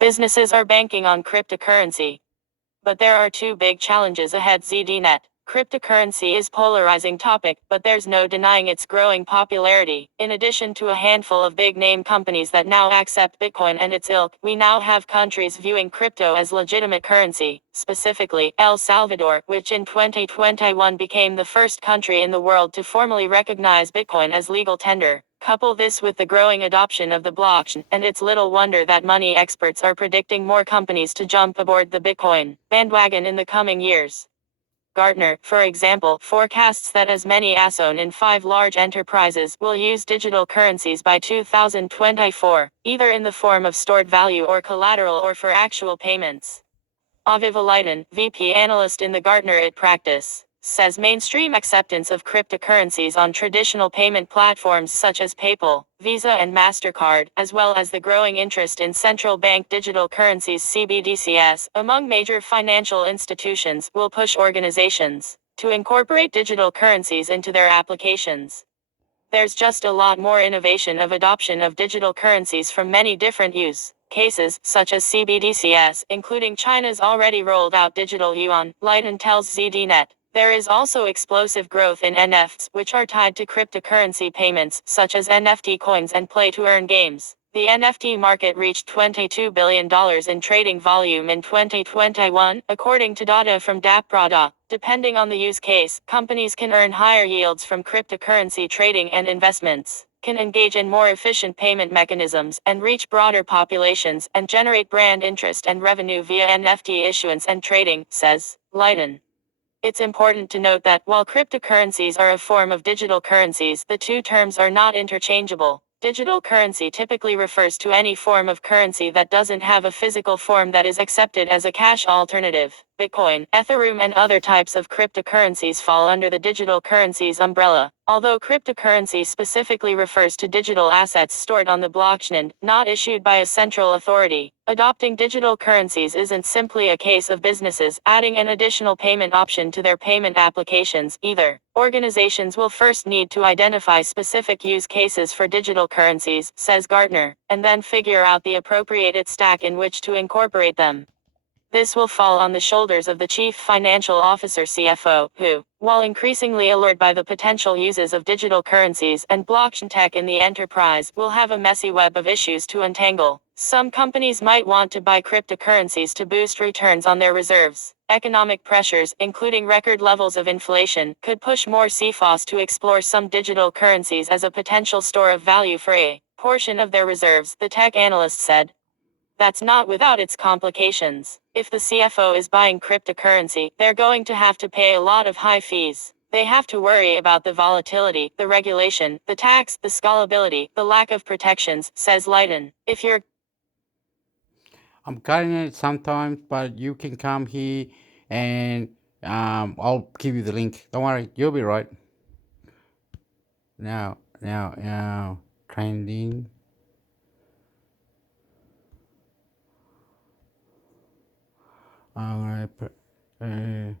businesses are banking on cryptocurrency. But there are 2 big challenges ahead. ZDNet. Cryptocurrency is a polarizing topic, but there's no denying its growing popularity. In addition to a handful of big-name companies that now accept Bitcoin and its ilk, we now have countries viewing crypto as legitimate currency, specifically El Salvador, which in 2021 became the first country in the world to formally recognize Bitcoin as legal tender. Couple this with the growing adoption of the blockchain, and it's little wonder that money experts are predicting more companies to jump aboard the Bitcoin bandwagon in the coming years. Gartner, for example, forecasts that as many as one in 5 large enterprises will use digital currencies by 2024, either in the form of stored value or collateral or for actual payments. Aviv Alitan, VP analyst in the Gartner IT practice, says mainstream acceptance of cryptocurrencies on traditional payment platforms such as PayPal, Visa and MasterCard, as well as the growing interest in central bank digital currencies CBDCs among major financial institutions, will push organizations to incorporate digital currencies into their applications. There's just a lot more innovation of adoption of digital currencies from many different use cases, such as CBDCs, including China's already rolled out digital yuan, Lighten tells ZDNet. There is also explosive growth in NFTs, which are tied to cryptocurrency payments, such as NFT coins and play-to-earn games. The NFT market reached $22 billion in trading volume in 2021, according to data from DappRada. Depending on the use case, companies can earn higher yields from cryptocurrency trading and investments, can engage in more efficient payment mechanisms, and reach broader populations, and generate brand interest and revenue via NFT issuance and trading, says Lighten. It's important to note that, while cryptocurrencies are a form of digital currencies, the two terms are not interchangeable. Digital currency typically refers to any form of currency that doesn't have a physical form that is accepted as a cash alternative. Bitcoin, Ethereum and other types of cryptocurrencies fall under the digital currencies umbrella, although cryptocurrency specifically refers to digital assets stored on the blockchain, not issued by a central authority. Adopting digital currencies isn't simply a case of businesses adding an additional payment option to their payment applications, either. Organizations will first need to identify specific use cases for digital currencies, says Gartner, and then figure out the appropriate stack in which to incorporate them. This will fall on the shoulders of the Chief Financial Officer (CFO), who, while increasingly allured by the potential uses of digital currencies and blockchain tech in the enterprise, will have a messy web of issues to untangle. Some companies might want to buy cryptocurrencies to boost returns on their reserves. Economic pressures, including record levels of inflation, could push more CFOs to explore some digital currencies as a potential store of value for a portion of their reserves, the tech analyst said. That's not without its complications. If the CFO is buying cryptocurrency, they're going to have to pay a lot of high fees. They have to worry about the volatility, the regulation, the tax, the scalability, the lack of protections, says Lighten. If you're I'm cutting it sometimes, but you can come here and I'll give you the link. Don't worry, you'll be right. Now, trending. I'm gonna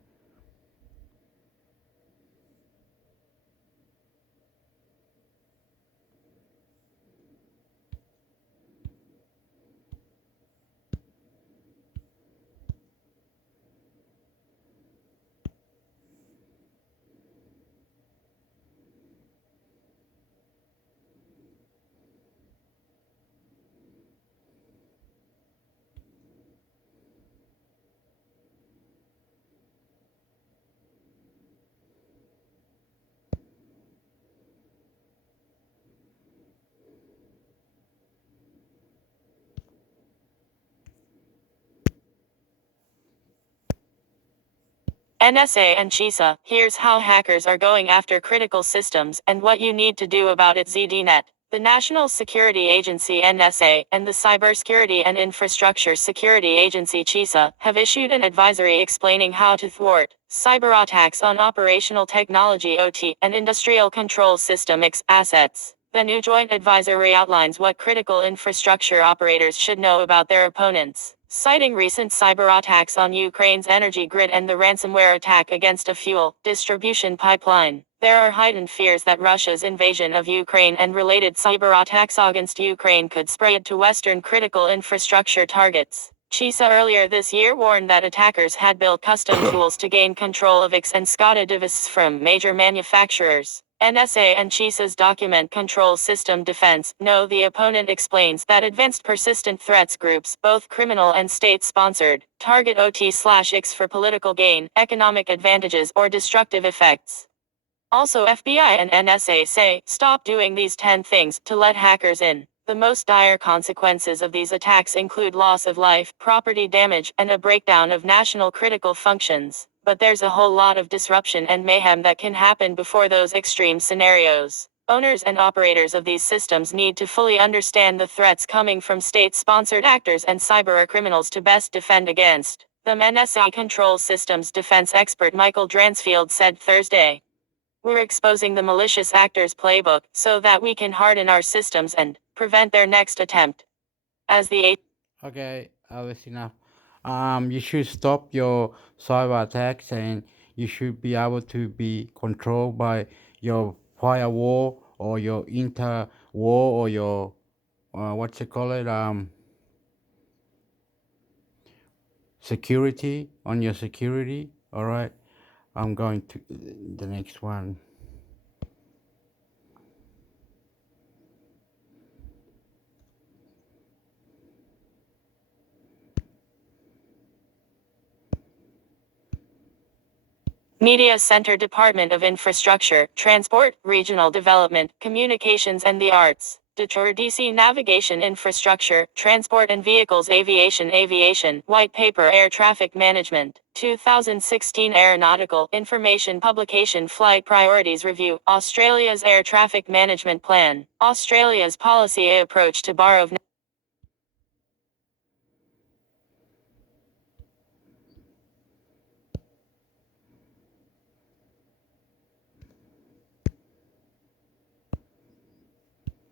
NSA and CISA, here's how hackers are going after critical systems and what you need to do about it. ZDNet. The National Security Agency (NSA) and the Cybersecurity and Infrastructure Security Agency (CISA) have issued an advisory explaining how to thwart cyber attacks on operational technology (OT) and industrial control system (ICS) assets. The new joint advisory outlines what critical infrastructure operators should know about their opponents, citing recent cyber attacks on Ukraine's energy grid and the ransomware attack against a fuel distribution pipeline. There are heightened fears that Russia's invasion of Ukraine and related cyber attacks against Ukraine could spread to Western critical infrastructure targets. CISA earlier this year warned that attackers had built custom tools to gain control of ICS and SCADA devices from major manufacturers. NSA and CISA's Document Control System Defense know the opponent explains that advanced persistent threats groups, both criminal and state-sponsored, target OT/ICS for political gain, economic advantages, or destructive effects. Also, FBI and NSA say, stop doing these 10 things to let hackers in. The most dire consequences of these attacks include loss of life, property damage, and a breakdown of national critical functions. But there's a whole lot of disruption and mayhem that can happen before those extreme scenarios. Owners and operators of these systems need to fully understand the threats coming from state-sponsored actors and cyber criminals to best defend against The NSA Control Systems defense expert Michael Dransfield said Thursday. We're exposing the malicious actors' playbook so that we can harden our systems and prevent their next attempt. As the Okay, that's enough. You should stop your cyber attacks, and you should be able to be controlled by your firewall or your interwall or your what's it call it security on your security. All right, I'm going to the next one. Media Center Department of Infrastructure, Transport, Regional Development, Communications and the Arts. Detroit DC Navigation Infrastructure, Transport and Vehicles Aviation White Paper Air Traffic Management, 2016 Aeronautical Information Publication Flight Priorities Review, Australia's Air Traffic Management Plan, Australia's Policy Approach to Borrow.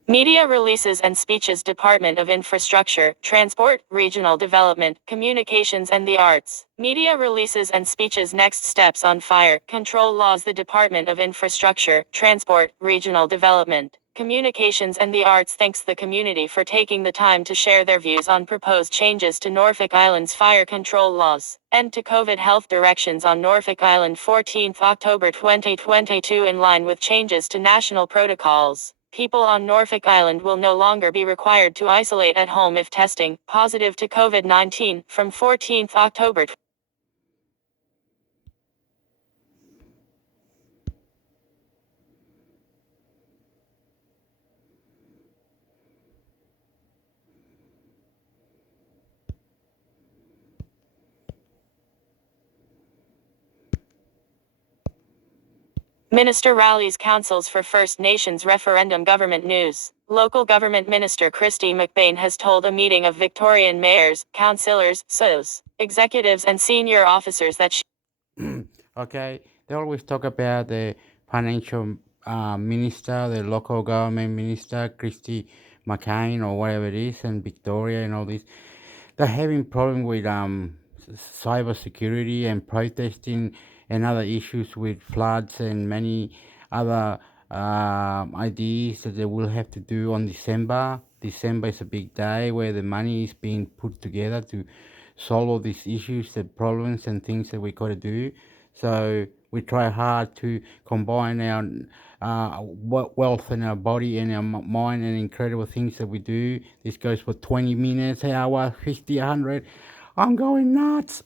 Media Releases and Speeches Department of Infrastructure, Transport, Regional Development, Communications and the Arts. Media Releases and Speeches Next Steps on Fire Control Laws. The Department of Infrastructure, Transport, Regional Development, Communications and the Arts thanks the community for taking the time to share their views on proposed changes to Norfolk Island's fire control laws. End to COVID health directions on Norfolk Island 14 October 2022. In line with changes to national protocols, people on Norfolk Island will no longer be required to isolate at home if testing positive to COVID-19 from 14 October. Minister rallies councils for First Nations referendum. Government news. Local government minister Christy McBain has told a meeting of Victorian mayors, councillors, SOs, executives and senior officers that she Okay, they always talk about the financial minister, the local government minister, Christy McCain or whatever it is, and Victoria and all this. They're having problem with cyber security and protesting and other issues with floods and many other ideas that they will have to do on December. December is a big day where the money is being put together to solve all these issues, the problems and things that we got to do. So we try hard to combine our wealth and our body and our mind and incredible things that we do. This goes for 20 minutes, an hour, 50, 100. I'm going nuts.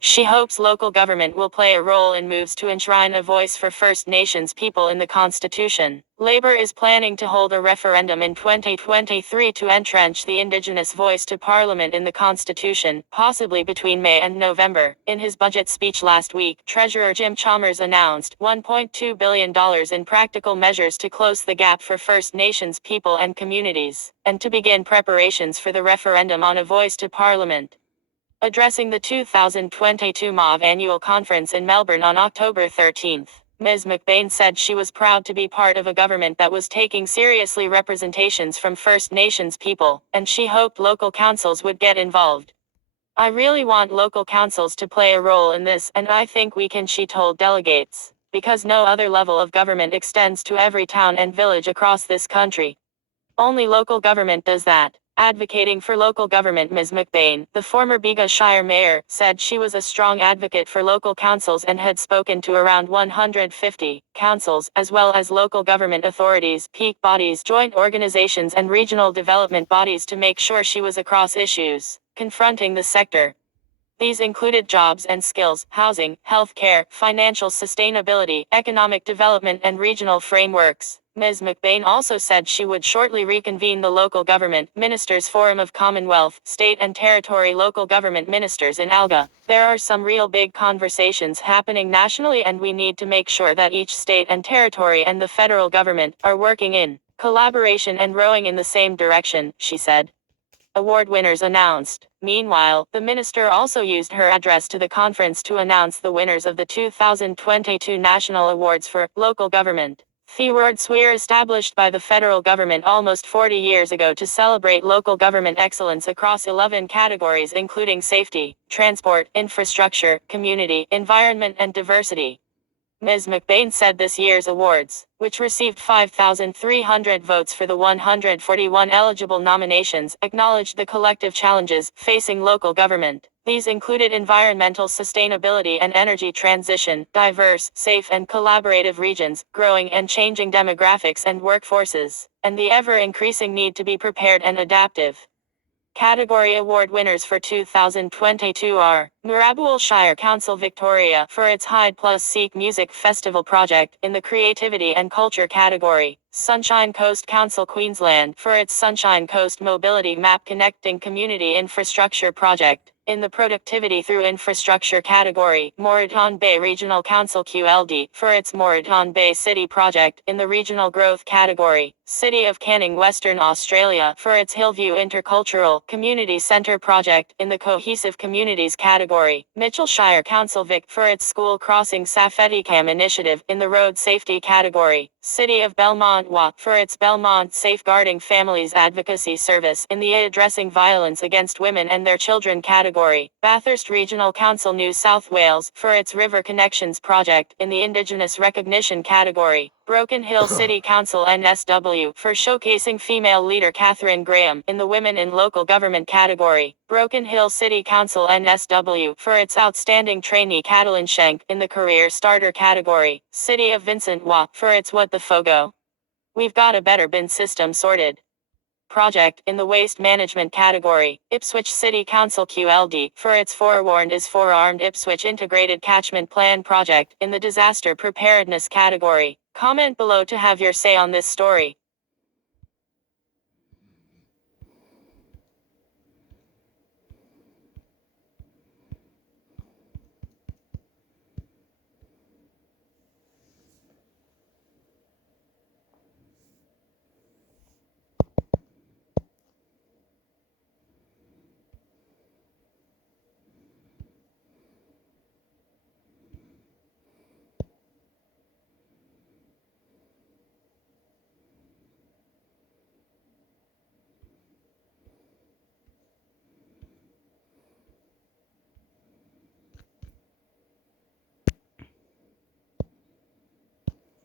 She hopes local government will play a role in moves to enshrine a voice for First Nations people in the Constitution. Labour is planning to hold a referendum in 2023 to entrench the Indigenous voice to Parliament in the Constitution, possibly between May and November. In his budget speech last week, Treasurer Jim Chalmers announced $1.2 billion in practical measures to close the gap for First Nations people and communities, and to begin preparations for the referendum on a voice to Parliament. Addressing the 2022 MOV annual conference in Melbourne on October 13, Ms. McBain said she was proud to be part of a government that was taking seriously representations from First Nations people, and she hoped local councils would get involved. I really want local councils to play a role in this, and I think we can, she told delegates, because no other level of government extends to every town and village across this country. Only local government does that. Advocating for local government, Ms. McBain, the former Bega Shire mayor, said she was a strong advocate for local councils and had spoken to around 150 councils, as well as local government authorities, peak bodies, joint organizations and regional development bodies to make sure she was across issues confronting the sector. These included jobs and skills, housing, healthcare, financial sustainability, economic development and regional frameworks. Ms. McBain also said she would shortly reconvene the Local Government Ministers Forum of Commonwealth, State and Territory Local Government Ministers in Alga. There are some real big conversations happening nationally, and we need to make sure that each state and territory and the federal government are working in collaboration and rowing in the same direction, she said. Award winners announced. Meanwhile, the minister also used her address to the conference to announce the winners of the 2022 National Awards for Local Government. The awards were established by the federal government almost 40 years ago to celebrate local government excellence across 11 categories including safety, transport, infrastructure, community, environment and diversity. Ms. McBain said this year's awards, which received 5,300 votes for the 141 eligible nominations, acknowledged the collective challenges facing local government. These included environmental sustainability and energy transition, diverse, safe and collaborative regions, growing and changing demographics and workforces, and the ever-increasing need to be prepared and adaptive. Category award winners for 2022 are Moorabool Shire Council Victoria for its Hyde Plus Seek Music Festival project in the Creativity and Culture category, Sunshine Coast Council Queensland for its Sunshine Coast Mobility Map Connecting Community Infrastructure project in the Productivity Through Infrastructure category, Moreton Bay Regional Council QLD for its Moreton Bay City project in the Regional Growth category, City of Canning Western Australia for its Hillview Intercultural Community Centre project in the Cohesive Communities category, Mitchell Shire Council Vic for its School Crossing Safetycam initiative in the Road Safety category, City of Belmont WA for its Belmont Safeguarding Families Advocacy Service in the Addressing Violence Against Women and Their Children category, Bathurst Regional Council New South Wales for its River Connections project in the Indigenous Recognition category, Broken Hill City Council NSW for showcasing female leader Catherine Graham in the Women in Local Government category, Broken Hill City Council NSW for its outstanding trainee Catalin Schenk in the Career Starter category, City of Vincent WA for its What the Fogo. We've got a better bin system sorted. Project in the Waste Management category, Ipswich City Council QLD for its Forewarned is Forearmed Ipswich Integrated Catchment Plan project in the Disaster Preparedness category. Comment below to have your say on this story.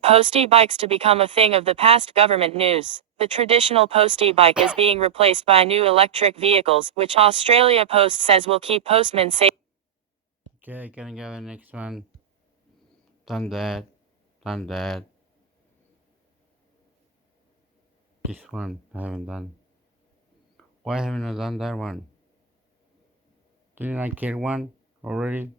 Post e-bikes to become a thing of the past. Government news. The traditional post e-bike is being replaced by new electric vehicles, which Australia Post says will keep postmen safe. Okay, gonna go to the next one. Done that. Done that. This one I haven't done. Why haven't I done that one? Didn't I get one already?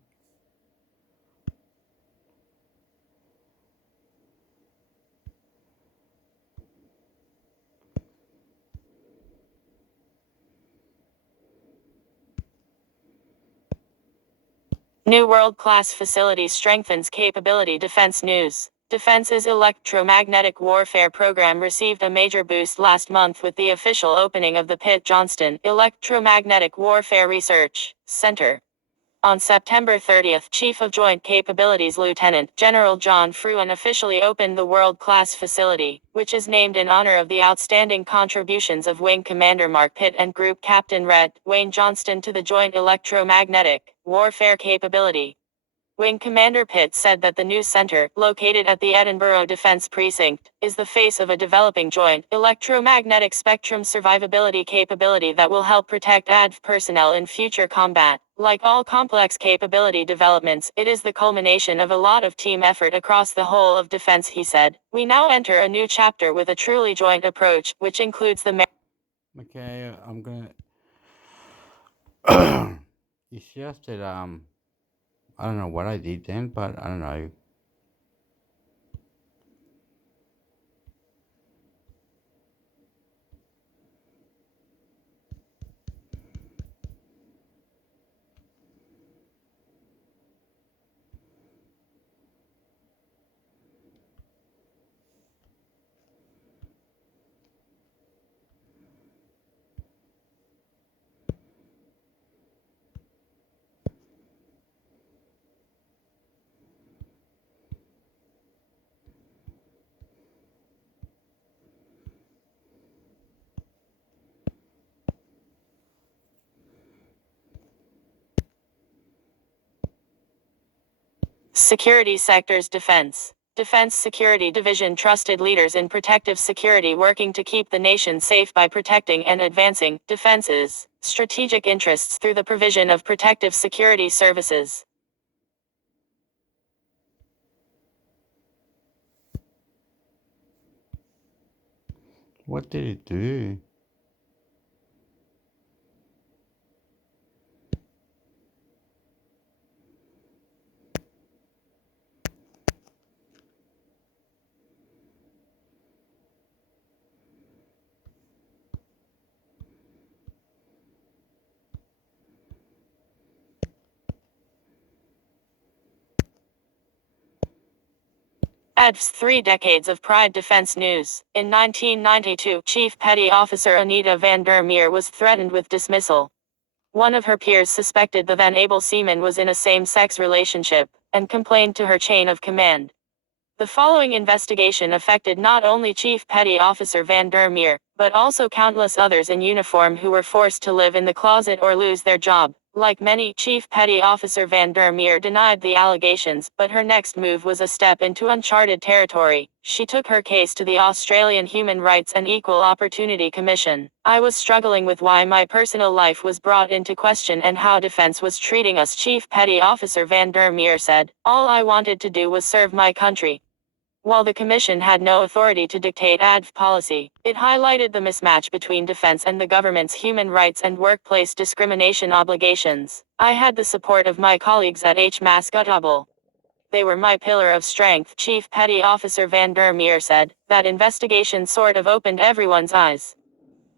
New world-class facility strengthens capability. Defense news. Defense's electromagnetic warfare program received a major boost last month with the official opening of the Pitt Johnston Electromagnetic Warfare Research Center. On September 30th, Chief of Joint Capabilities Lieutenant General John Fruin officially opened the world-class facility, which is named in honor of the outstanding contributions of Wing Commander Mark Pitt and Group Captain Red Wayne Johnston to the Joint Electromagnetic Warfare capability. Wing Commander Pitt said that the new center, located at the Edinburgh Defence Precinct, is the face of a developing joint electromagnetic spectrum survivability capability that will help protect ADF personnel in future combat. Like all complex capability developments, it is the culmination of a lot of team effort across the whole of defense, he said. We now enter a new chapter with a truly joint approach, which includes the Okay, I'm gonna. It's just that I don't know what I did then, but I don't know. Security sectors defense. Defense Security Division trusted leaders in protective security working to keep the nation safe by protecting and advancing defense's strategic interests through the provision of protective security services. What did it do? ADF's 3 decades of pride defense news. In 1992, Chief Petty Officer Anita van der Meer was threatened with dismissal. One of her peers suspected the then able seaman was in a same-sex relationship, and complained to her chain of command. The following investigation affected not only Chief Petty Officer van der Meer, but also countless others in uniform who were forced to live in the closet or lose their job. Like many, Chief Petty Officer van der Meer denied the allegations, but her next move was a step into uncharted territory. She took her case to the Australian Human Rights and Equal Opportunity Commission. I was struggling with why my personal life was brought into question and how defense was treating us, Chief Petty Officer van der Meer said. All I wanted to do was serve my country. While the Commission had no authority to dictate ADV policy, it highlighted the mismatch between defense and the government's human rights and workplace discrimination obligations. I had the support of my colleagues at HMAS Gutable. They were my pillar of strength, Chief Petty Officer van der Meer said. That investigation sort of opened everyone's eyes.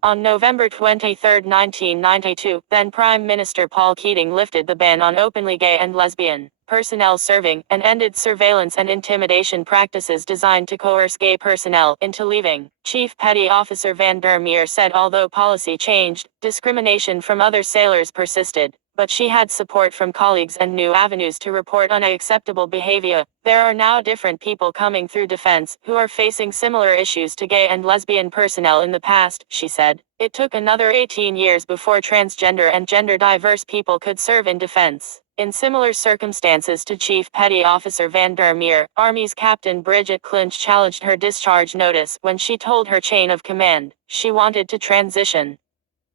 On November 23, 1992, then Prime Minister Paul Keating lifted the ban on openly gay and lesbian personnel serving, and ended surveillance and intimidation practices designed to coerce gay personnel into leaving. Chief Petty Officer van der Meer said although policy changed, discrimination from other sailors persisted, but she had support from colleagues and new avenues to report unacceptable behavior. There are now different people coming through defense who are facing similar issues to gay and lesbian personnel in the past, she said. It took another 18 years before transgender and gender diverse people could serve in defense. In similar circumstances to Chief Petty Officer van der Meer, Army's Captain Bridget Clinch challenged her discharge notice when she told her chain of command she wanted to transition.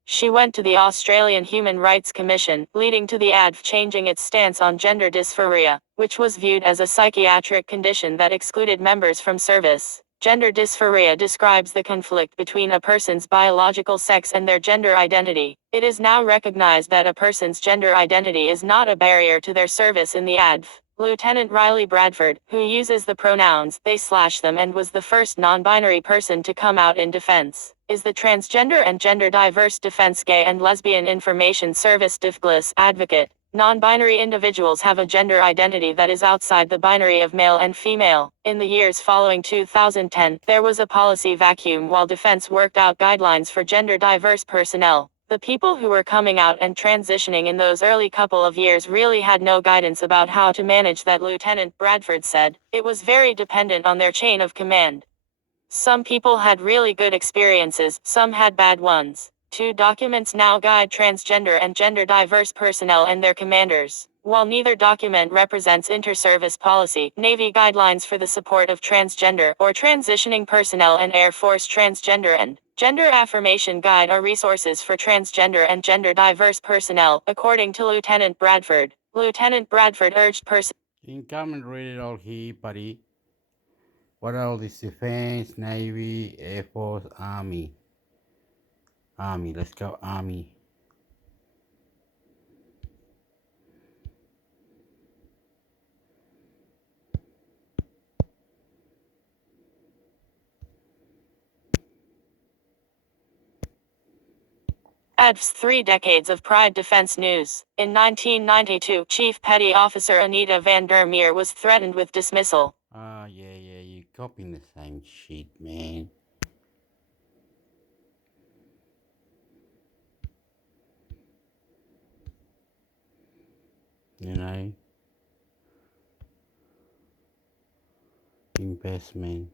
She went to the Australian Human Rights Commission, leading to the ADV changing its stance on gender dysphoria, which was viewed as a psychiatric condition that excluded members from service. Gender dysphoria describes the conflict between a person's biological sex and their gender identity. It is now recognized that a person's gender identity is not a barrier to their service in the ADV. Lieutenant Riley Bradford, who uses the pronouns they/them and was the first non-binary person to come out in defense, is the Transgender and Gender Diverse Defense Gay and Lesbian Information Service DIFGLIS advocate. Non-binary individuals have a gender identity that is outside the binary of male and female. In the years following 2010, there was a policy vacuum while defense worked out guidelines for gender diverse personnel. The people who were coming out and transitioning in those early couple of years really had no guidance about how to manage that, Lieutenant Bradford said. It was very dependent on their chain of command. Some people had really good experiences, some had bad ones. 2 documents now guide transgender and gender diverse personnel and their commanders. While neither document represents inter-service policy, Navy guidelines for the support of transgender or transitioning personnel and Air Force transgender and gender affirmation guide are resources for transgender and gender diverse personnel, according to Lieutenant Bradford. Lieutenant Bradford urged You can come and read it all here, buddy. What are all this defense, Navy, Air Force, Army? Army, let's go Army. ADV's 3 decades of pride defense news. In 1992, Chief Petty Officer Anita van der Meer was threatened with dismissal. Yeah, you're copying the same shit, man. You know? Investment.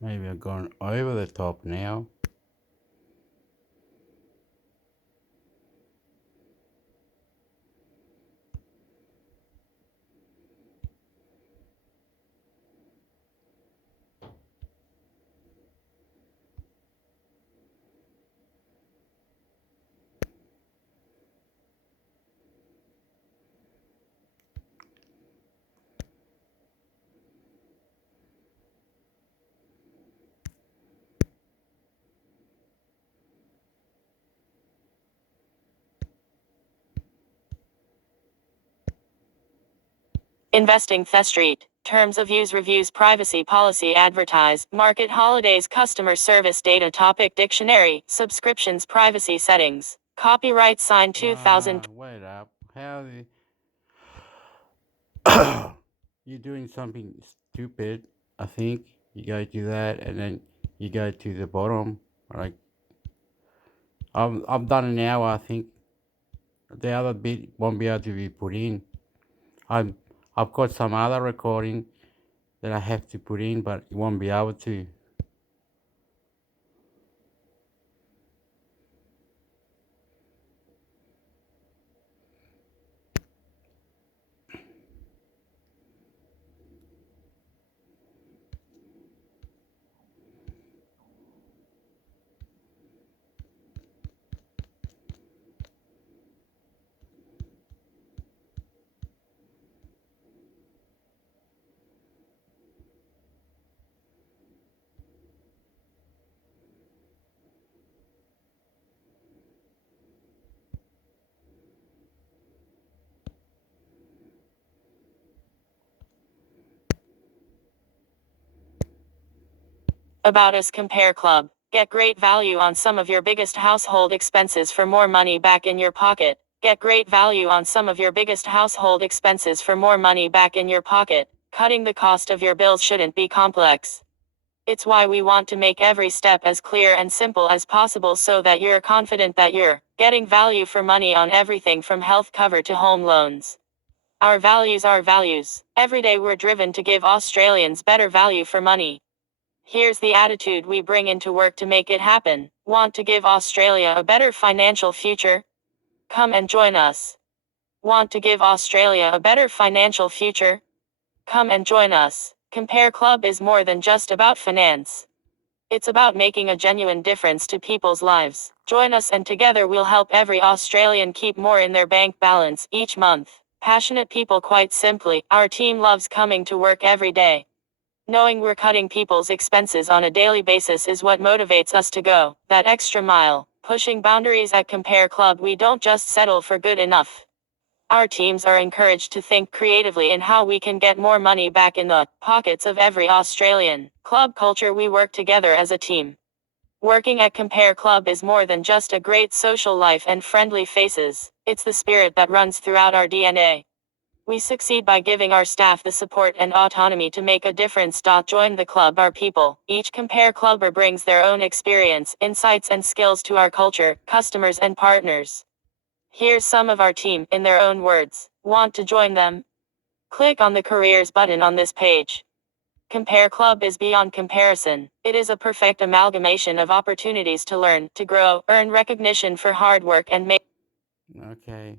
Maybe I've gone over the top now. Investing Thestreet. Terms of use reviews privacy policy advertise market holidays customer service data topic dictionary subscriptions privacy settings copyright signed 2000. Wait up. How you're doing something stupid, I think. You go to that and then you go to the bottom. Like I've done an hour, I think. The other bit won't be able to be put in. I'm I've got some other recording that I have to put in, but it won't be able to. About Us Compare Club. Get great value on some of your biggest household expenses for more money back in your pocket. Get great value on some of your biggest household expenses for more money back in your pocket. Cutting the cost of your bills shouldn't be complex. It's why we want to make every step as clear and simple as possible so that you're confident that you're getting value for money on everything from health cover to home loans. Our values are values. Every day we're driven to give Australians better value for money. Here's the attitude we bring into work to make it happen. Want to give Australia a better financial future? Come and join us. Want to give Australia a better financial future? Come and join us. Compare Club is more than just about finance. It's about making a genuine difference to people's lives. Join us and together we'll help every Australian keep more in their bank balance each month. Passionate people, quite simply, our team loves coming to work every day. Knowing we're cutting people's expenses on a daily basis is what motivates us to go that extra mile. Pushing boundaries at Compare Club, we don't just settle for good enough. Our teams are encouraged to think creatively in how we can get more money back in the pockets of every Australian. Club culture, we work together as a team. Working at Compare Club is more than just a great social life and friendly faces, it's the spirit that runs throughout our DNA. We succeed by giving our staff the support and autonomy to make a difference. Join the club, our people. Each Compare Clubber brings their own experience, insights, and skills to our culture, customers, and partners. Here's some of our team, in their own words. Want to join them? Click on the careers button on this page. Compare Club is beyond comparison. It is a perfect amalgamation of opportunities to learn, to grow, earn recognition for hard work, and make. Okay.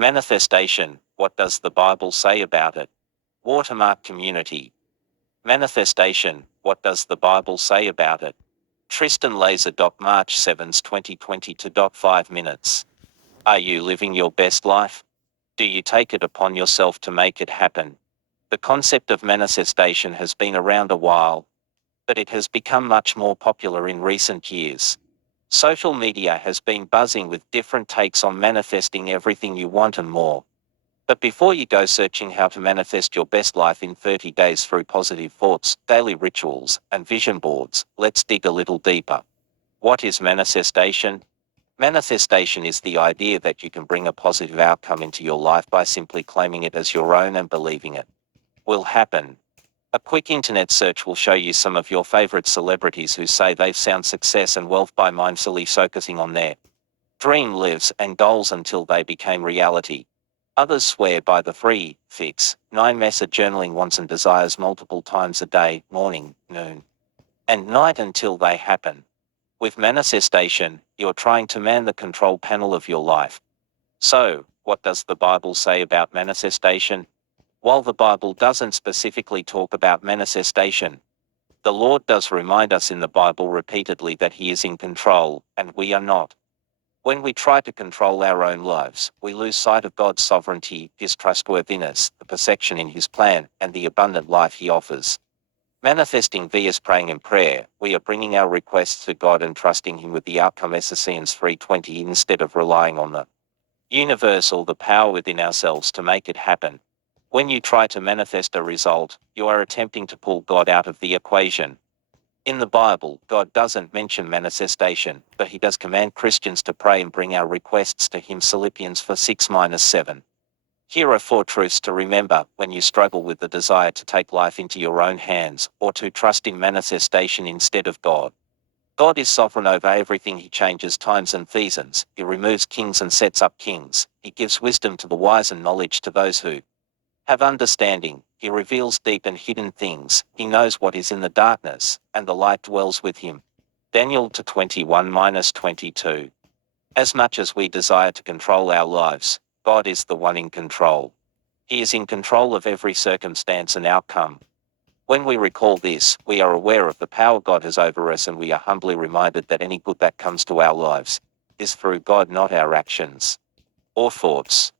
Manifestation, what does the Bible say about it? Watermark Community. Manifestation, what does the Bible say about it? Tristan Laser. March 7, 2020 to 5 minutes. Are you living your best life? Do you take it upon yourself to make it happen? The concept of manifestation has been around a while, but it has become much more popular in recent years. Social media has been buzzing with different takes on manifesting everything you want and more. But before you go searching how to manifest your best life in 30 days through positive thoughts, daily rituals, and vision boards, let's dig a little deeper. What is manifestation? Manifestation is the idea that you can bring a positive outcome into your life by simply claiming it as your own and believing it will happen. A quick internet search will show you some of your favorite celebrities who say they've found success and wealth by mindfully focusing on their dream lives and goals until they became reality. Others swear by the 3 fix 9 method, journaling wants and desires multiple times a day, morning, noon, and night until they happen. With manifestation, you're trying to man the control panel of your life. So, what does the Bible say about manifestation? While the Bible doesn't specifically talk about manifestation, the Lord does remind us in the Bible repeatedly that He is in control, and we are not. When we try to control our own lives, we lose sight of God's sovereignty, His trustworthiness, the perfection in His plan, and the abundant life He offers. Manifesting via praying and prayer, we are bringing our requests to God and trusting Him with the outcome. Ephesians 3:20. Instead of relying on the universe or the power within ourselves to make it happen. When you try to manifest a result, you are attempting to pull God out of the equation. In the Bible, God doesn't mention manifestation, but He does command Christians to pray and bring our requests to Him. Philippians 4:6-7. Here are 4 truths to remember when you struggle with the desire to take life into your own hands, or to trust in manifestation instead of God. God is sovereign over everything. He changes times and seasons. He removes kings and sets up kings. He gives wisdom to the wise and knowledge to those who have understanding. He reveals deep and hidden things. He knows what is in the darkness, and the light dwells with Him. Daniel 21-22. As much as we desire to control our lives, God is the one in control. He is in control of every circumstance and outcome. When we recall this, we are aware of the power God has over us, and we are humbly reminded that any good that comes to our lives is through God, not our actions or thoughts.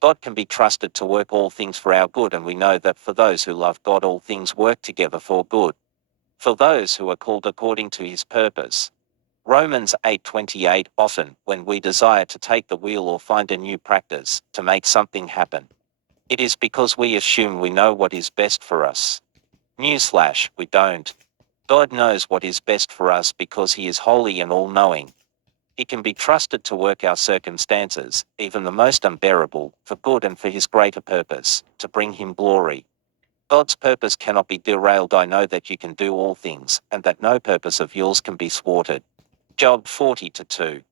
God can be trusted to work all things for our good, and we know that for those who love God all things work together for good, for those who are called according to His purpose. Romans 8:28. Often, when we desire to take the wheel or find a new practice to make something happen, it is because we assume we know what is best for us. Newsflash, we don't. God knows what is best for us because He is holy and all-knowing. He can be trusted to work our circumstances, even the most unbearable, for good and for His greater purpose, to bring Him glory. God's purpose cannot be derailed. I know that you can do all things, and that no purpose of yours can be thwarted. Job 40:2.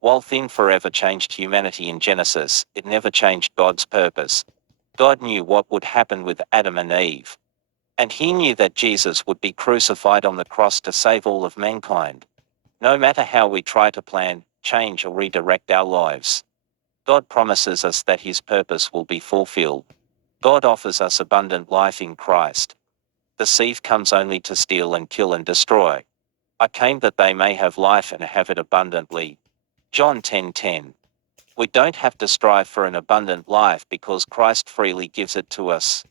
While sin forever changed humanity in Genesis, it never changed God's purpose. God knew what would happen with Adam and Eve. And He knew that Jesus would be crucified on the cross to save all of mankind. No matter how we try to plan, change or redirect our lives, God promises us that His purpose will be fulfilled. God offers us abundant life in Christ. The thief comes only to steal and kill and destroy. I came that they may have life and have it abundantly. John 10:10. We don't have to strive for an abundant life because Christ freely gives it to us.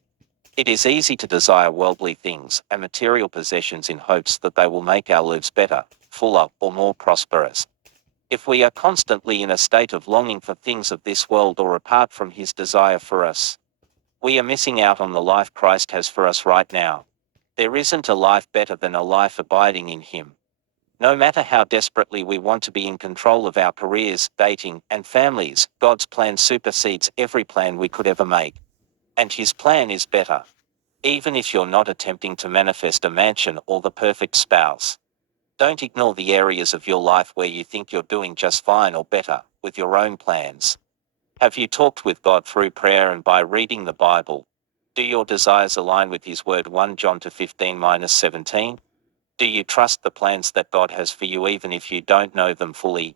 It is easy to desire worldly things and material possessions in hopes that they will make our lives better, fuller, or more prosperous. If we are constantly in a state of longing for things of this world or apart from His desire for us, we are missing out on the life Christ has for us right now. There isn't a life better than a life abiding in Him. No matter how desperately we want to be in control of our careers, dating, and families, God's plan supersedes every plan we could ever make. And His plan is better. Even if you're not attempting to manifest a mansion or the perfect spouse, don't ignore the areas of your life where you think you're doing just fine or better, with your own plans. Have you talked with God through prayer and by reading the Bible? Do your desires align with His word? 1 John 2:15-17. Do you trust the plans that God has for you even if you don't know them fully?